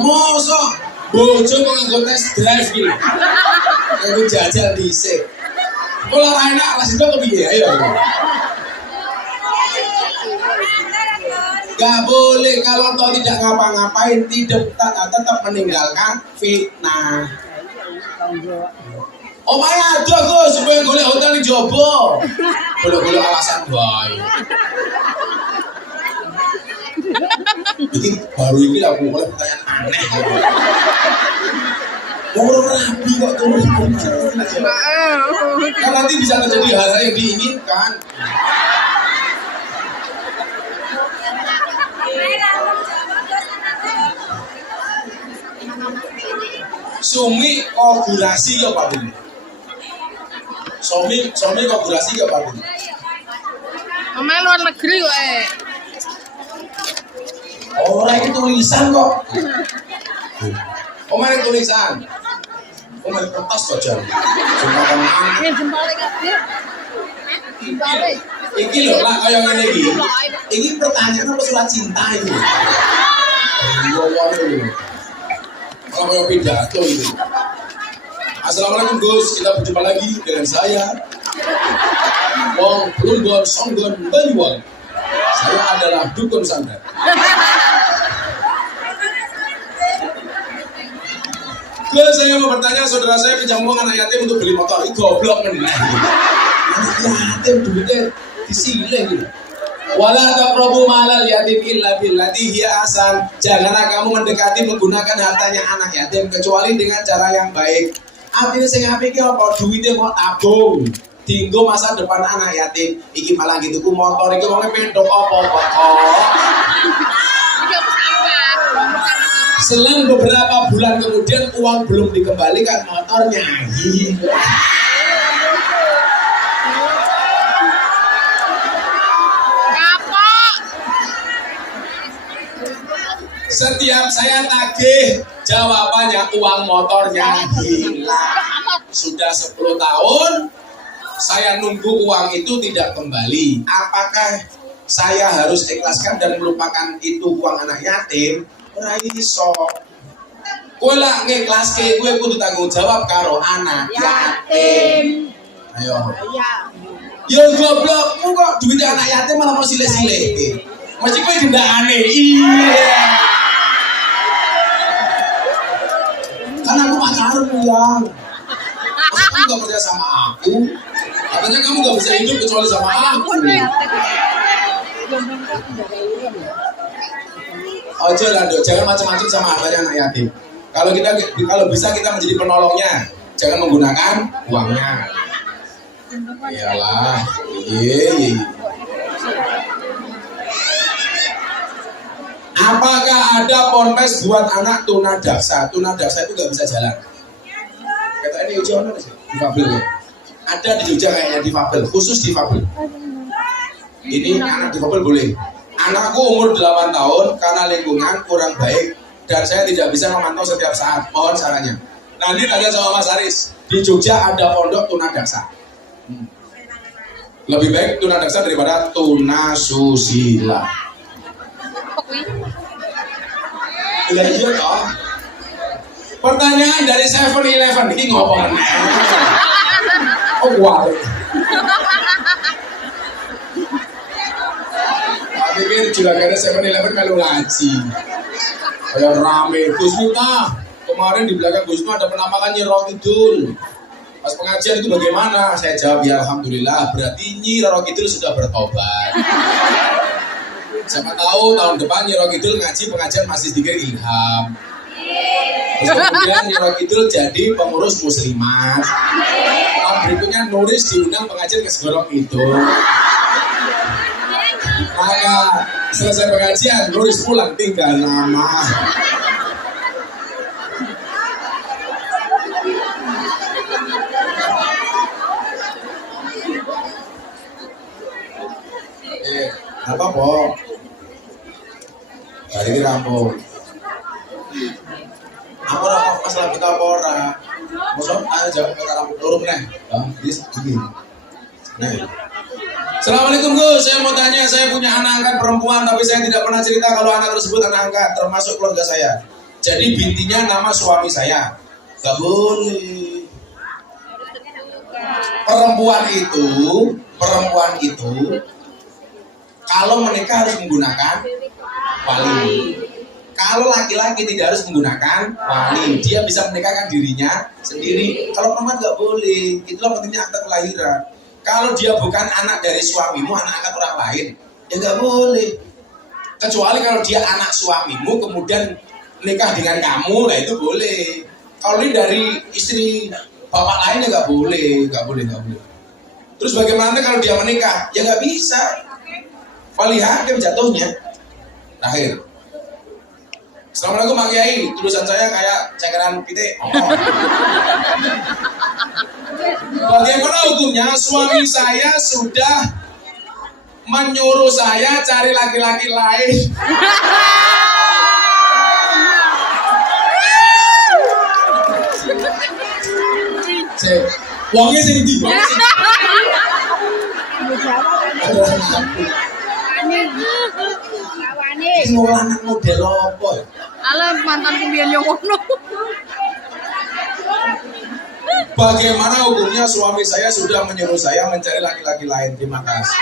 Mosok bojo kok nganggo tes drive iki. Aku jajal dhisik. Kula ra enak pas itu kepiye ayo. Gak boleh kalau toh tidak ngapa-ngapain tetap meninggalkan fitnah. Omahe ada Gus, supaya golek hotel di Jobo. Golek-golek alasan wae. Ini baru ini aku mulai pertanyaan aneh. Orang rapi kok turun. Kan nanti bisa terjadi hal-hal yang diinginkan. Sumi kogurasi ya Pak Bun. Sumi kogurasi ya Pak Bun. Omah luar negeri kok Orang itu tulisan kok. Omah itu tulisan. Omah itu kertas kok jam. Ini jempolnya kabeh. Jempolnya. Iki lho lah kaya ngene iki. Iki pertanyaan apa surat cinta ini? Kalau mau pidato itu. Assalamualaikum Gus, kita berjumpa lagi dengan saya Wong Plumbon Songgon Banyuwangi. Saya adalah dukun santet. Gus, saya mau bertanya, saudara saya pinjam uang anak yatim untuk beli motor. Ini goblok meneh. Anak yatim duitnya disilih gitu. Wala taqrabu malal yatim illa billati hiya ahsan. Janganlah kamu mendekati menggunakan hartanya anak yatim kecuali dengan cara yang baik. Artinya sing apik iki apa? Duite mau tabung. Dinggo masa depan anak yatim. Iki malah gitu ku motor iki wong pentok apa kok. Selang beberapa bulan kemudian uang belum dikembalikan, motornya hilang. Setiap saya tagih, jawabannya uang motornya hilang. Sudah 10 tahun, saya nunggu uang itu tidak kembali. Apakah saya harus ikhlaskan dan melupakan itu uang anak yatim? Ora iso. Kowe lak ngiklaske, kowe kudu tanggung jawab karo anak yatim. Ayo. Yo goblok, kok duit anak yatim malah mau silih-silih. Mesti kowe gendakane. Iya. Kan aku pacarmu yang. Masa kamu gak percaya sama aku? Katanya kamu gak bisa hidup kecuali sama aku. Ojo lah dok, jangan macam-macam sama hartanya anak yatim. Kalau bisa kita menjadi penolongnya, jangan menggunakan uangnya. Iyalah, iya. Apakah ada ponpes buat anak tunadaksa? Tunadaksa itu gak bisa jalan. Kata ini ujian apa sih? Difabel ya? Ada di Jogja kayaknya difabel, khusus difabel. Ini anak difabel boleh. Anakku umur 8 tahun karena lingkungan kurang baik dan saya tidak bisa memantau setiap saat. Mohon sarannya. Nanti tanya sama Mas Aris. Di Jogja ada pondok tunadaksa. Lebih baik tunadaksa daripada tunasusila. Iya toh. Pertanyaan dari 7-Eleven ini ngomong. Oh wow. Pikir juga karena 7-Eleven kalau ngaji. Kayak rame. Gus Miftah kemarin di belakang Gus Miftah ada penampakan Nyi Roro Kidul. Pas pengajian itu bagaimana? Saya jawab ya alhamdulillah. Berarti Nyi Roro Kidul sudah bertobat. Siapa tahu tahun depan Nyiro Kidul ngaji pengajian masih sedikit ilham. Terus kemudian Nyiro Kidul jadi pengurus muslimat. Tahun berikutnya Nuris diundang pengajian ke Segoro Kidul. Maka selesai pengajian Nuris pulang tinggal lama. Apa po? Hari ini rampung. Aku ora masalah kita apa ora. Mosok ayo jawab kata rampung turun nih. Bis gini. Nah. Assalamualaikum Gus, saya mau tanya, saya punya anak angkat perempuan tapi saya tidak pernah cerita kalau anak tersebut anak angkat termasuk keluarga saya. Jadi bintinya nama suami saya. Gak boleh. Perempuan itu kalau menikah harus menggunakan wali. Kalau laki-laki tidak harus menggunakan wali, dia bisa menikahkan dirinya sendiri. Kalau perempuan nggak boleh, itulah pentingnya akta kelahiran. Kalau dia bukan anak dari suamimu, anak angkat orang lain, ya nggak boleh. Kecuali kalau dia anak suamimu, kemudian nikah dengan kamu, nah itu boleh. Kalau ini dari istri bapak lain ya nggak boleh. Terus bagaimana kalau dia menikah? Ya nggak bisa. Wali hakim jatuhnya. Terakhir. Assalamualaikum Pak Kiai, tulisan saya kayak cekeran pitik. Bagaimana hukumnya suami saya sudah menyuruh saya cari laki-laki lain? Wongnya sing ndi? Ini anak model apa ya? Alah mantan kumbian yang ngono. Bagaimana hukumnya suami saya sudah menyuruh saya mencari laki-laki lain? Terima kasih.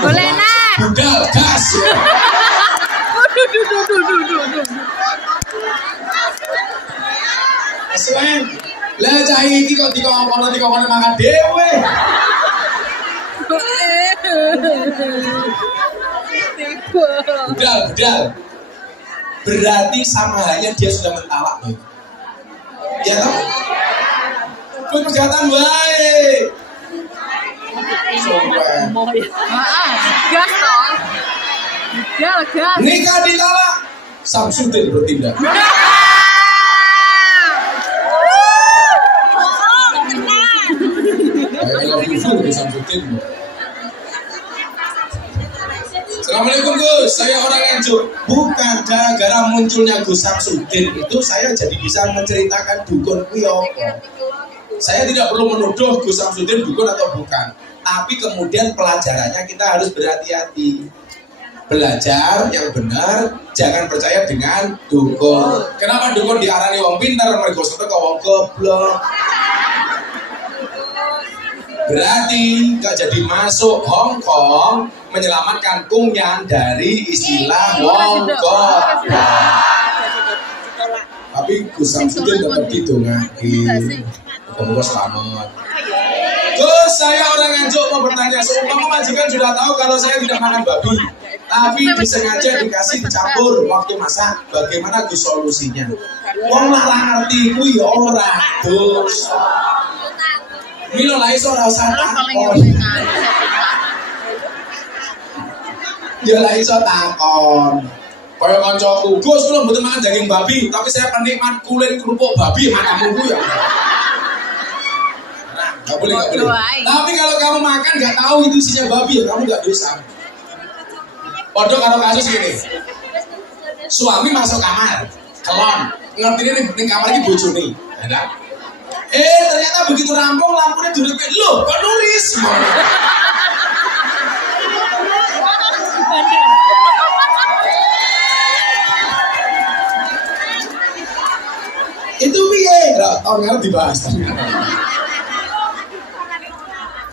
Boleh nak. Budal gas. Selain lah cah iki kok dikongkon makan dhewe. Budal. Berarti sama halnya dia sudah mentalak. Ya toh? Kuwi pejatan wae. Gas toh. Gas. Nikah ditalak. Samsudin bertindak. Samsudin. Assalamualaikum Gus, saya orang Nganjuk. Bukan gara-gara munculnya Gus Samsudin itu saya jadi bisa menceritakan dukun kuwi apa. Saya tidak perlu menuduh Gus Samsudin dukun atau bukan. Tapi kemudian pelajarannya kita harus berhati-hati. Belajar yang benar, jangan percaya dengan dukun. Kenapa dukun diarani wong pintar, mergo kok wong goblok. Berarti gak jadi masuk Hong Kong menyelamatkan Kungyan dari istilah wong goblok. Tapi Gus Samsudin tetap didongaki. Semoga selamat. Gus, saya orang Nganjuk mau bertanya. Seumpama majikan sudah tahu kalau saya tidak makan babi, tapi disengaja dikasih dicampur waktu masak. Bagaimana Gus solusinya? Wong larang ngerti ku ya ora dosa. Milo lah iso ora usah takon. Ya lah iso takon. Kaya kancaku, Gus kula mboten mangan daging babi, tapi saya penikmat kulit kerupuk babi makamu ku ya. Gak boleh. Tapi kalau kamu makan gak tahu itu isinya babi ya kamu gak dosa. Padahal kalau kasus gini, suami masuk kamar, kelon, ngerti nih kamar ini bojone. Ternyata begitu rampung lampunya duduknya, loh kok nulis? Itu piye? Tahun lalu dibahas.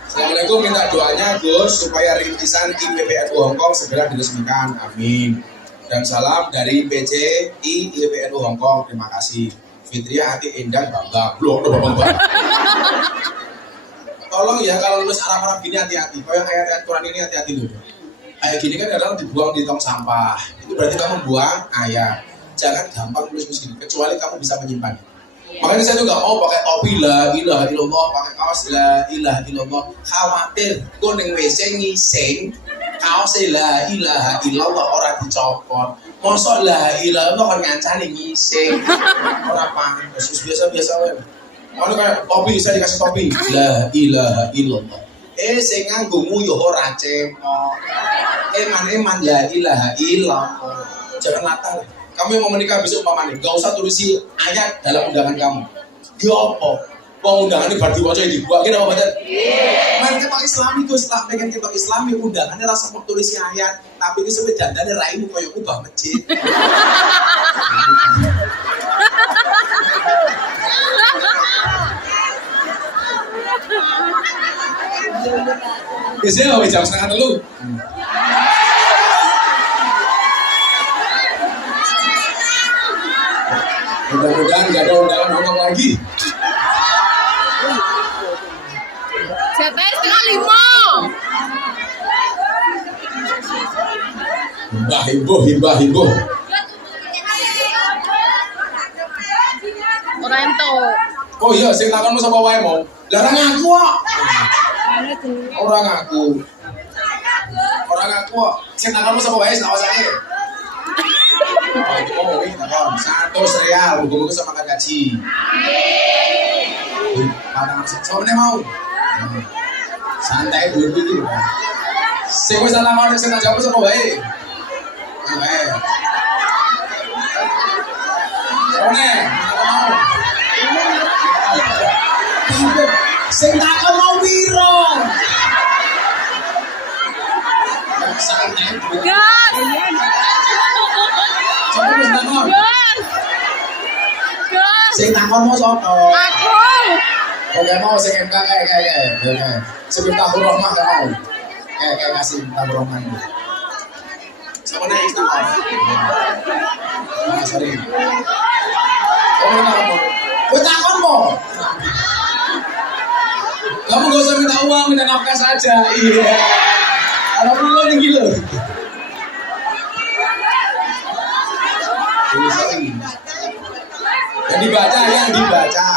Assalamualaikum, minta doanya Gus supaya rintisan IPPNU Hongkong segera diresmikan, amin. Dan salam dari PCI IPPNU Hongkong, terima kasih. Fitria Hati Endang Bangga, belum ada bangga. Tolong ya kalau lulus Arab-Arab gini hati-hati. Kalau yang ayat-ayat Quran ini hati-hati dulu. Kayak gini kan kadang dibuang di tong sampah. Itu berarti kamu buang ayat. Jangan gampang nulis gini, kecuali kamu bisa menyimpan. Makanya saya tuh nggak mau pakai topi la ilaha illallah, pakai kaos la ilaha illallah. Khawatir gue neng WC ngising, kaos la ilaha illallah orang dicopot. Mosok la ilaha illallah kan ngancani ngising. Orang pantes, biasa-biasa wae. Kalau kayak topi bisa dikasih topi la ilaha illallah. Sing nganggo nguyuh ora cemok. Eman la ilaha illallah. Jangan latah. Kamu yang mau menikah besok umpamanya, gak usah tulisi ayat dalam undangan kamu. Ya apa? Wong undangan ini berarti wajah dibuat, kita apa badan? Main ketok Islami itu setelah pengen ketok Islami undangannya rasa mau tulisi ayat, tapi ini sampai dandane raimu kayak ubah masjid. Biasanya jam 2:30. Mudah-mudahan gak ada undangan ngomong lagi. Jatahnya 4:30. Himbah. Orang ento. Oh iya, sing takonmu sapa wae mau. Lah ora ngaku kok. Ora ngaku. Sing takonmu sapa wae sawasane. Oh, itu mau ini takon. 100 real, muga-muga sama makan gaji. Padahal soalnya mau. Santai dulu gitu. Sing wis takon sing tak jawab sapa wae. Oke. Soalnya mau. Sing takon mau piro? Santai dulu. Gas. Sopo wis takon? Gas. Sing takon mau sapa? Aku. Oke mau sing MK kayak. Oke. Sebentar rahmah kan mau. Kayak ngasih tahun rahmah. Siapa nih takon? Sorry. Oh, takon. Kowe takon mo? Kamu gak usah minta uang, minta nafkah saja. Iya. Kalau perlu nih gitu. Yang dibaca.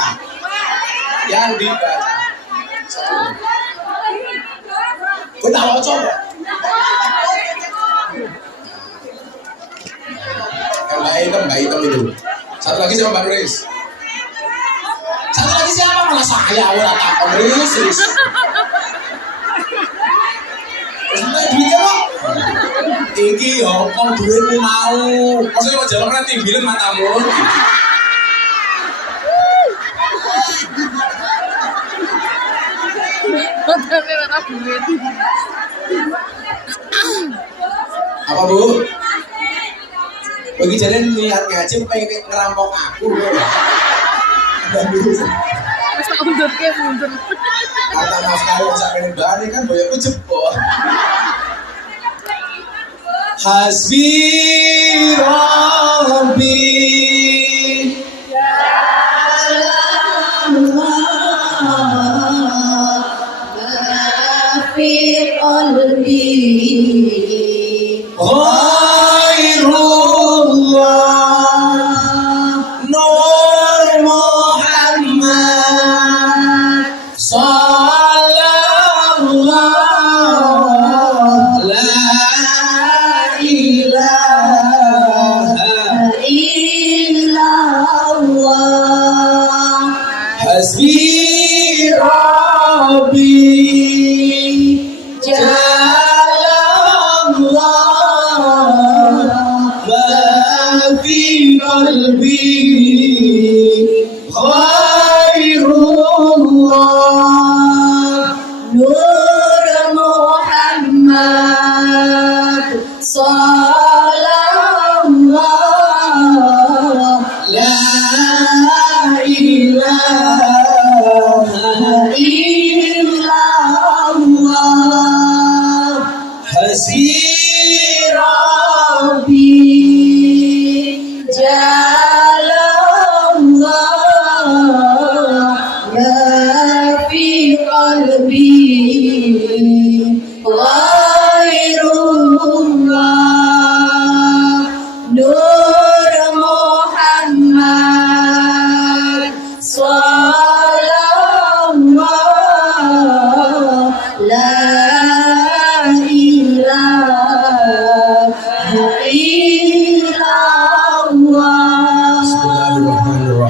Gue tak mau coba. Yang Mbak Hitam itu. Satu lagi siapa Mbak Nuris? Satu lagi siapa? Malah saya orang takut Nuris. Sebenarnya duitnya kok. Iki hongkong duitmu mau. Maksudnya mau jalan nanti bilin matamu. Tapi mana duit? Apa Bu? Bagi jalan niat ngaji pengen ngerampok aku. Wis tak mundur. Kata nafkah yang sampai bani kan boyokku jebol. Hasbi Rabbi fi qalbi Khairullah Nur Muhammad Sallallahu La ilaha illallah Hasbi Rabbi qalbi khairullah Nur Muhammad Sallallahu La ilaha illallah Hasbi Rabbi Jalla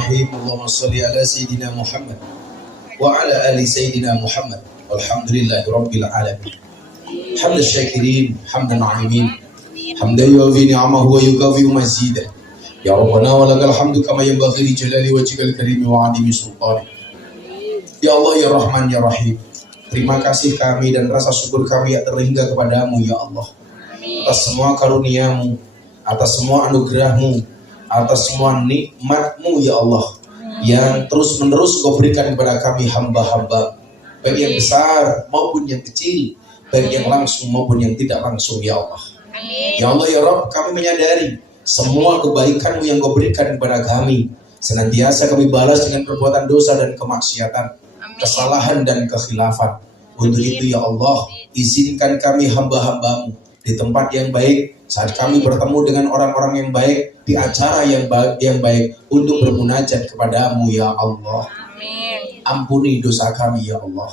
Bismillahirrahmanirrahim. Allahumma shalli ala Sayyidina Muhammad wa ala ali Sayyidina Muhammad. Walhamdulillahi Rabbil Alamin. Hamdan syakirin, hamdan na'imin, hamdan yuwafi ni'amahu wa yukafi mazidah. Ya Rabbana wa lakal hamdu kama yanbaghi li jalali wajhikal karim wa 'azimi sultanik. Ya Allah ya Rahman ya Rahim. Terima kasih kami dan rasa syukur kami yang terhingga kepadamu ya Allah. Atas semua karuniamu, atas semua anugerahmu, atas semua nikmatmu ya Allah, yang terus menerus kau berikan kepada kami hamba-hamba, baik yang besar maupun yang kecil, baik yang langsung maupun yang tidak langsung ya Allah. Ya Allah ya Rabb, kami menyadari semua kebaikanmu yang kau berikan kepada kami senantiasa kami balas dengan perbuatan dosa dan kemaksiatan, kesalahan dan kekhilafan. Untuk itu ya Allah, izinkan kami hamba-hambamu di tempat yang baik, saat kami bertemu dengan orang-orang yang baik, di acara yang baik untuk bermunajat kepadamu ya Allah. Ampuni dosa kami ya Allah,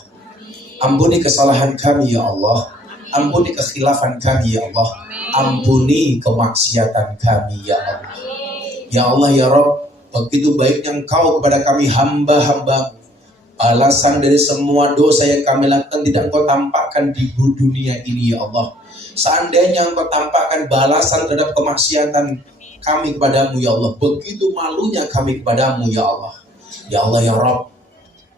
ampuni kesalahan kami ya Allah, ampuni kekhilafan kami ya Allah, ampuni kemaksiatan kami ya Allah. Ya Allah ya Rabb, begitu baiknya Engkau kepada kami hamba-hamba, balasan dari semua dosa yang kami lakukan tidak Engkau tampakkan di dunia ini ya Allah. Seandainya Engkau tampakkan balasan terhadap kemaksiatan kami kepadamu ya Allah, begitu malunya kami kepadamu ya Allah. Ya Allah ya Rabb,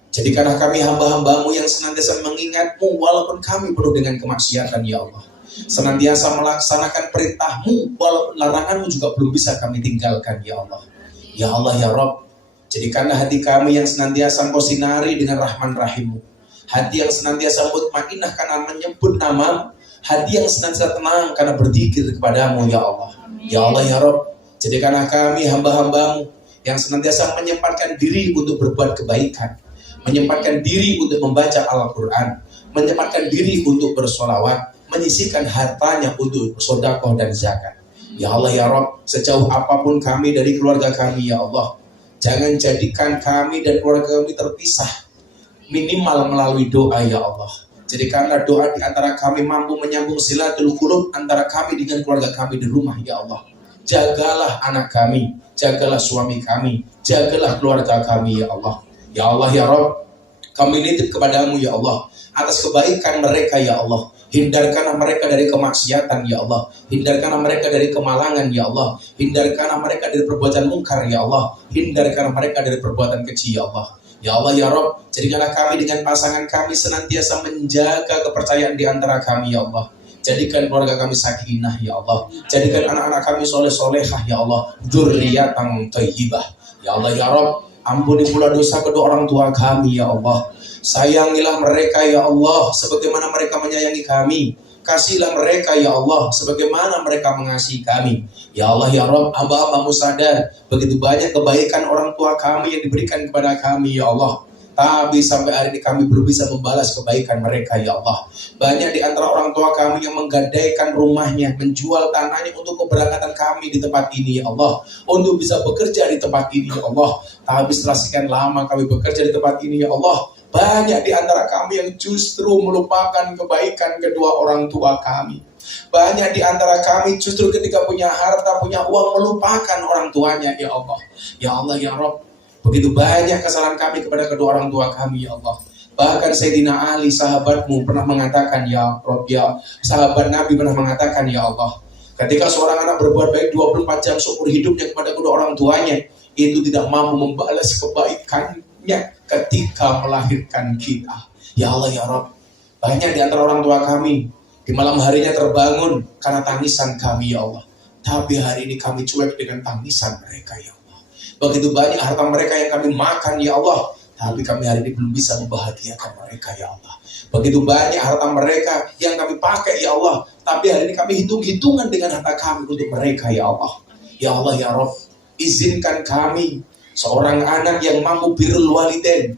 jadikanlah kami hamba-hambamu yang senantiasa mengingatmu walaupun kami penuh dengan kemaksiatan ya Allah. Senantiasa melaksanakan perintahmu walaupun laranganmu juga belum bisa kami tinggalkan ya Allah. Ya Allah ya Rabb, jadikanlah hati kami yang senantiasa Engkau sinari dengan Rahman Rahimmu, hati yang senantiasa mutmainnah karena menyebut namamu, hati yang senantiasa tenang karena berzikir kepadamu ya Allah. Ya Allah ya Rabb, jadikanlah kami hamba-hambamu yang senantiasa menyempatkan diri untuk berbuat kebaikan, menyempatkan diri untuk membaca Al-Quran, menyempatkan diri untuk bersolawat, menyisihkan hartanya untuk sedekah dan zakat. Ya Allah ya Rabb, sejauh apapun kami dari keluarga kami ya Allah, jangan jadikan kami dan keluarga kami terpisah, minimal melalui doa ya Allah. Jadikanlah doa di antara kami mampu menyambung silatul qulub antara kami dengan keluarga kami di rumah ya Allah. Jagalah anak kami, jagalah suami kami, jagalah keluarga kami ya Allah. Ya Allah ya Rabb, kami nitip kepadamu ya Allah atas kebaikan mereka ya Allah. Hindarkanlah mereka dari kemaksiatan ya Allah, hindarkanlah mereka dari kemalangan ya Allah, hindarkanlah mereka dari perbuatan mungkar ya Allah, hindarkanlah mereka dari perbuatan keji ya Allah. Ya Allah ya Rabb, jadikanlah kami dengan pasangan kami senantiasa menjaga kepercayaan di antara kami ya Allah. Jadikan keluarga kami sakinah ya Allah, jadikan anak-anak kami soleh-solehah ya Allah, dzurriyyatan thayyibah. Ya Allah ya Rabb, ampuni pula dosa kedua orang tua kami ya Allah. Sayangilah mereka ya Allah sebagaimana mereka menyayangi kami. Kasihlah mereka ya Allah sebagaimana mereka mengasihi kami. Ya Allah ya Rabb, hamba-hambamu sadar begitu banyak kebaikan orang tua kami yang diberikan kepada kami ya Allah, tapi sampai hari ini kami belum bisa membalas kebaikan mereka ya Allah. Banyak di antara orang tua kami yang menggadaikan rumahnya, menjual tanahnya untuk keberangkatan kami di tempat ini ya Allah, untuk bisa bekerja di tempat ini ya Allah. Tapi setelah sekian lama kami bekerja di tempat ini ya Allah, banyak di antara kami yang justru melupakan kebaikan kedua orang tua kami. Banyak di antara kami justru ketika punya harta, punya uang, melupakan orang tuanya ya Allah. Ya Allah ya Rabb, begitu banyak kesalahan kami kepada kedua orang tua kami ya Allah. Bahkan Sayyidina Ali sahabatmu pernah mengatakan ya Rabb, ya sahabat Nabi pernah mengatakan ya Allah, ketika seorang anak berbuat baik 24 jam seumur hidupnya kepada kedua orang tuanya, itu tidak mampu membalas kebaikannya ketika melahirkan kita. Ya Allah ya Rabb, banyak di antara orang tua kami di malam harinya terbangun karena tangisan kami ya Allah, tapi hari ini kami cuek dengan tangisan mereka ya Allah. Begitu banyak harta mereka yang kami makan ya Allah, tapi kami hari ini belum bisa membahagiakan mereka ya Allah. Begitu banyak harta mereka yang kami pakai ya Allah, tapi hari ini kami hitung-hitungan dengan harta kami untuk mereka ya Allah. Ya Allah ya Rabb, izinkan kami seorang anak yang mampu birrul walidain,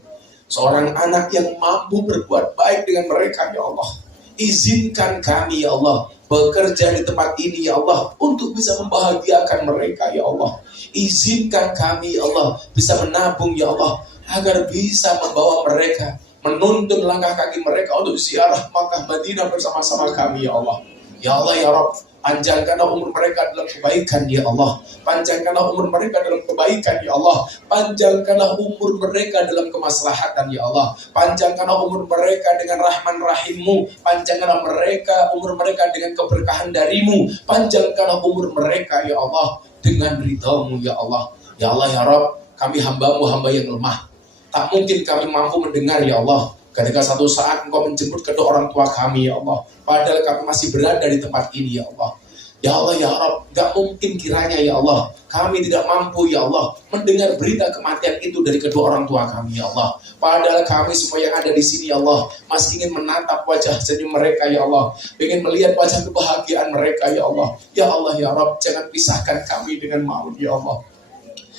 seorang anak yang mampu berbuat baik dengan mereka ya Allah. Izinkan kami ya Allah bekerja di tempat ini ya Allah untuk bisa membahagiakan mereka ya Allah. Izinkan kami ya Allah bisa menabung ya Allah agar bisa membawa mereka, menuntun langkah kaki mereka untuk ziarah Makkah Madinah bersama-sama kami ya Allah. Ya Allah ya Rabb, panjangkanlah umur mereka dalam kebaikan ya Allah. Panjangkanlah umur mereka dalam kebaikan ya Allah. Panjangkanlah umur mereka dalam kemaslahatan ya Allah. Panjangkanlah umur mereka dengan rahman rahimmu. Panjangkanlah umur mereka dengan keberkahan darimu. Panjangkanlah umur mereka ya Allah dengan ridhamu ya Allah. Ya Allah ya Rabb, kami hambamu, hamba yang lemah. Tak mungkin kami mampu mendengar ya Allah ketika satu saat Engkau menjemput kedua orang tua kami ya Allah, padahal kami masih berada di tempat ini ya Allah. Ya Allah ya Rabb, gak mungkin kiranya ya Allah kami tidak mampu ya Allah mendengar berita kematian itu dari kedua orang tua kami ya Allah. Padahal kami semua yang ada di sini ya Allah masih ingin menatap wajah senyum mereka ya Allah, ingin melihat wajah kebahagiaan mereka ya Allah. Ya Allah ya Rabb, jangan pisahkan kami dengan maut ya Allah.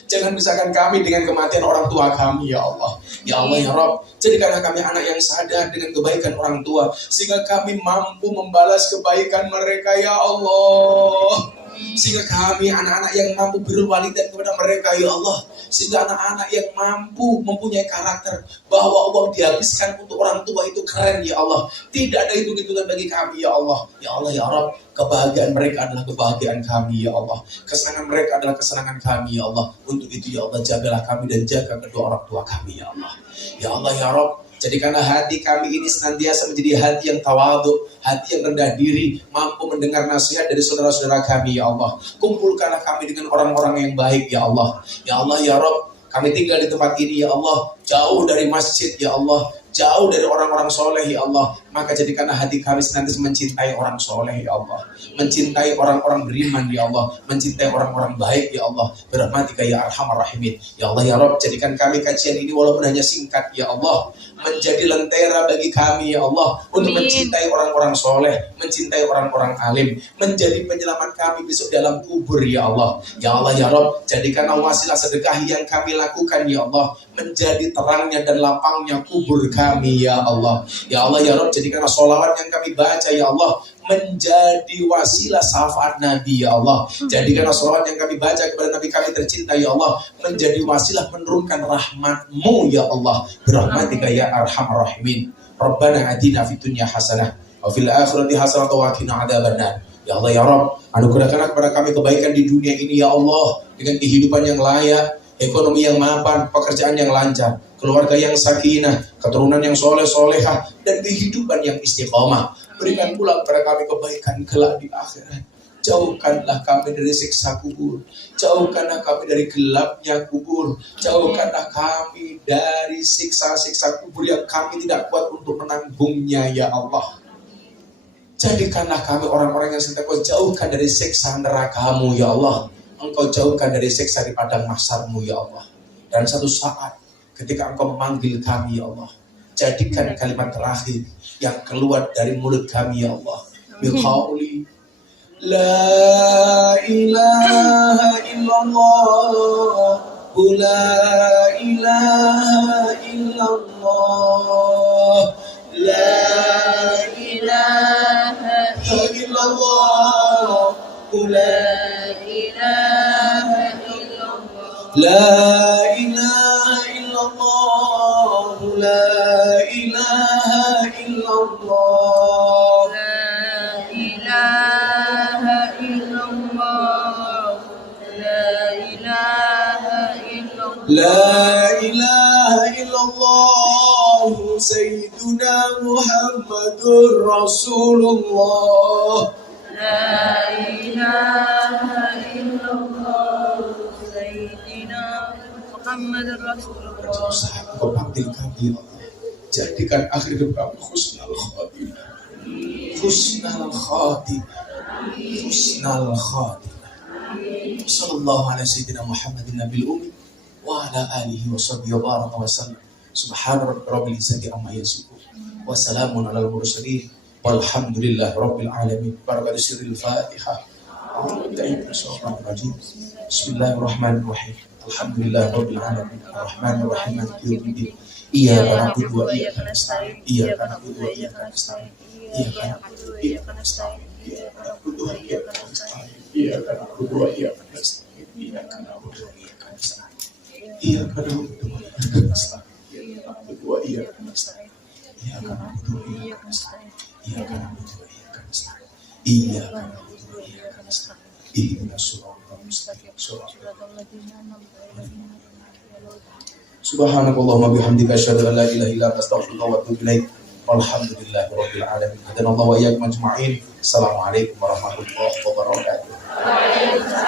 Jangan pisahkan kami dengan kematian orang tua kami ya Allah. Ya Allah ya Rabb, jadikanlah kami anak yang sadar dengan kebaikan orang tua, sehingga kami mampu membalas kebaikan mereka ya Allah. Sehingga kami anak-anak yang mampu berwalidan kepada mereka ya Allah. Sehingga anak-anak yang mampu mempunyai karakter bahwa uang dihabiskan untuk orang tua itu keren ya Allah. Tidak ada hitung-hitungan bagi kami ya Allah. Ya Allah ya Rabb, kebahagiaan mereka adalah kebahagiaan kami ya Allah. Kesenangan mereka adalah kesenangan kami ya Allah. Untuk itu ya Allah, jagalah kami dan jaga kedua orang tua kami ya Allah. Ya Allah ya Rabb, jadikanlah hati kami ini senantiasa menjadi hati yang tawadhu, hati yang rendah diri, mampu mendengar nasihat dari saudara-saudara kami ya Allah. Kumpulkanlah kami dengan orang-orang yang baik ya Allah. Ya Allah ya Rabb, kami tinggal di tempat ini ya Allah, jauh dari masjid ya Allah, jauh dari orang-orang soleh ya Allah. Maka jadikanlah hati kami senantiasa mencintai orang soleh ya Allah, mencintai orang-orang beriman ya Allah, mencintai orang-orang baik ya Allah. Birahmatika ya arhamar rahimin. Ya Allah ya Rabb, jadikan kami kajian ini walaupun hanya singkat ya Allah, menjadi lentera bagi kami ya Allah, untuk mencintai orang-orang soleh, mencintai orang-orang alim, menjadi penyelamat kami besok dalam kubur ya Allah. Ya Allah ya Rabb, jadikanlah wasilah sedekah yang kami lakukan ya Allah menjadi terangnya dan lapangnya kubur kami ya Allah. Ya Allah ya Rabb, jadikanlah sholawat yang kami baca ya Allah menjadi wasilah syafaat Nabi ya Allah. Jadikanlah sholawat yang kami baca kepada Nabi kami tercinta ya Allah menjadi wasilah menurunkan rahmat-Mu ya Allah. Birahmatika ya arhamar rahimin. Rabbana atina fid dunya hasanah wa fil akhirati hasanah wa qina adzabannar. Ya Allah ya Rabb, anugerahkanlah kepada kami kebaikan di dunia ini ya Allah, dengan kehidupan yang layak, ekonomi yang mapan, pekerjaan yang lancar, keluarga yang sakinah, keturunan yang soleh-solehah, dan kehidupan yang istiqomah. Berikan pula kepada kami kebaikan kelak di akhirat. Jauhkanlah kami dari siksa kubur, jauhkanlah kami dari gelapnya kubur, jauhkanlah kami dari siksa-siksa kubur yang kami tidak kuat untuk menanggungnya ya Allah. Jadikanlah kami orang-orang yang sentiasa jauhkan dari siksa neraka-Mu ya Allah. Engkau jauhkan dari siksa di padang mahsyar-Mu ya Allah. Dan satu saat ketika Engkau memanggil kami ya Allah, jadikan kalimat terakhir yang keluar dari mulut kami ya Allah, biqauli la ilaha illallah, la ilaha illallah, la ilaha illallah, la ilaha illallah, la ilaha illallah, la ilaha illallah, sayyiduna Muhammadur Rasulullah. La ilaha illallah, sayyidina Muhammadur Rasulullah. Kau panggil kami ya Allah, jadikan akhir hidup kami husnal khatimah, husnal khatimah, husnal khatimah. Sallallahu ala sayyidina Muhammadin nabil ummi wa ala alihi wa sahbihi wa baraka wa sallam. Subhana rabbil izzati amma yasifun wa salamun alal mursalin walhamdulillahi rabbil alamin. Barakatuh sirril Fatihah. Bismillahirrahmanirrahim. Alhamdulillahi rabbil alamin. Arrahmanir rahim. Maliki yaumiddin. Iyyaka na'budu wa iyyaka nasta'in. Iyyaka na'budu wa iyyaka nasta'in. Iyyaka na'budu wa iyyaka nasta'in. Iyyaka na'budu wa iyyaka nasta'in. Iyyaka na'budu wa iyyaka nasta'in. Iyyaka na'budu wa iyyaka nasta'in. Iyyaka na'budu wa iyyaka nasta'in. Iyyaka na'budu wa iyyaka nasta'in. Iyyaka na'budu wa iyyaka nasta'in. Iyyaka na'budu wa iyyaka nasta'in. Iya. Ihdinas siratal mustaqim. Subhanakallahumma bihamdika asyhadu an la ilaha illa anta astaghfiruka wa atubu ilaik. Walhamdulillahirabbil alamin. Hadanallahu wa iyyakum ajma'in. Assalamualaikum warahmatullahi wabarakatuh.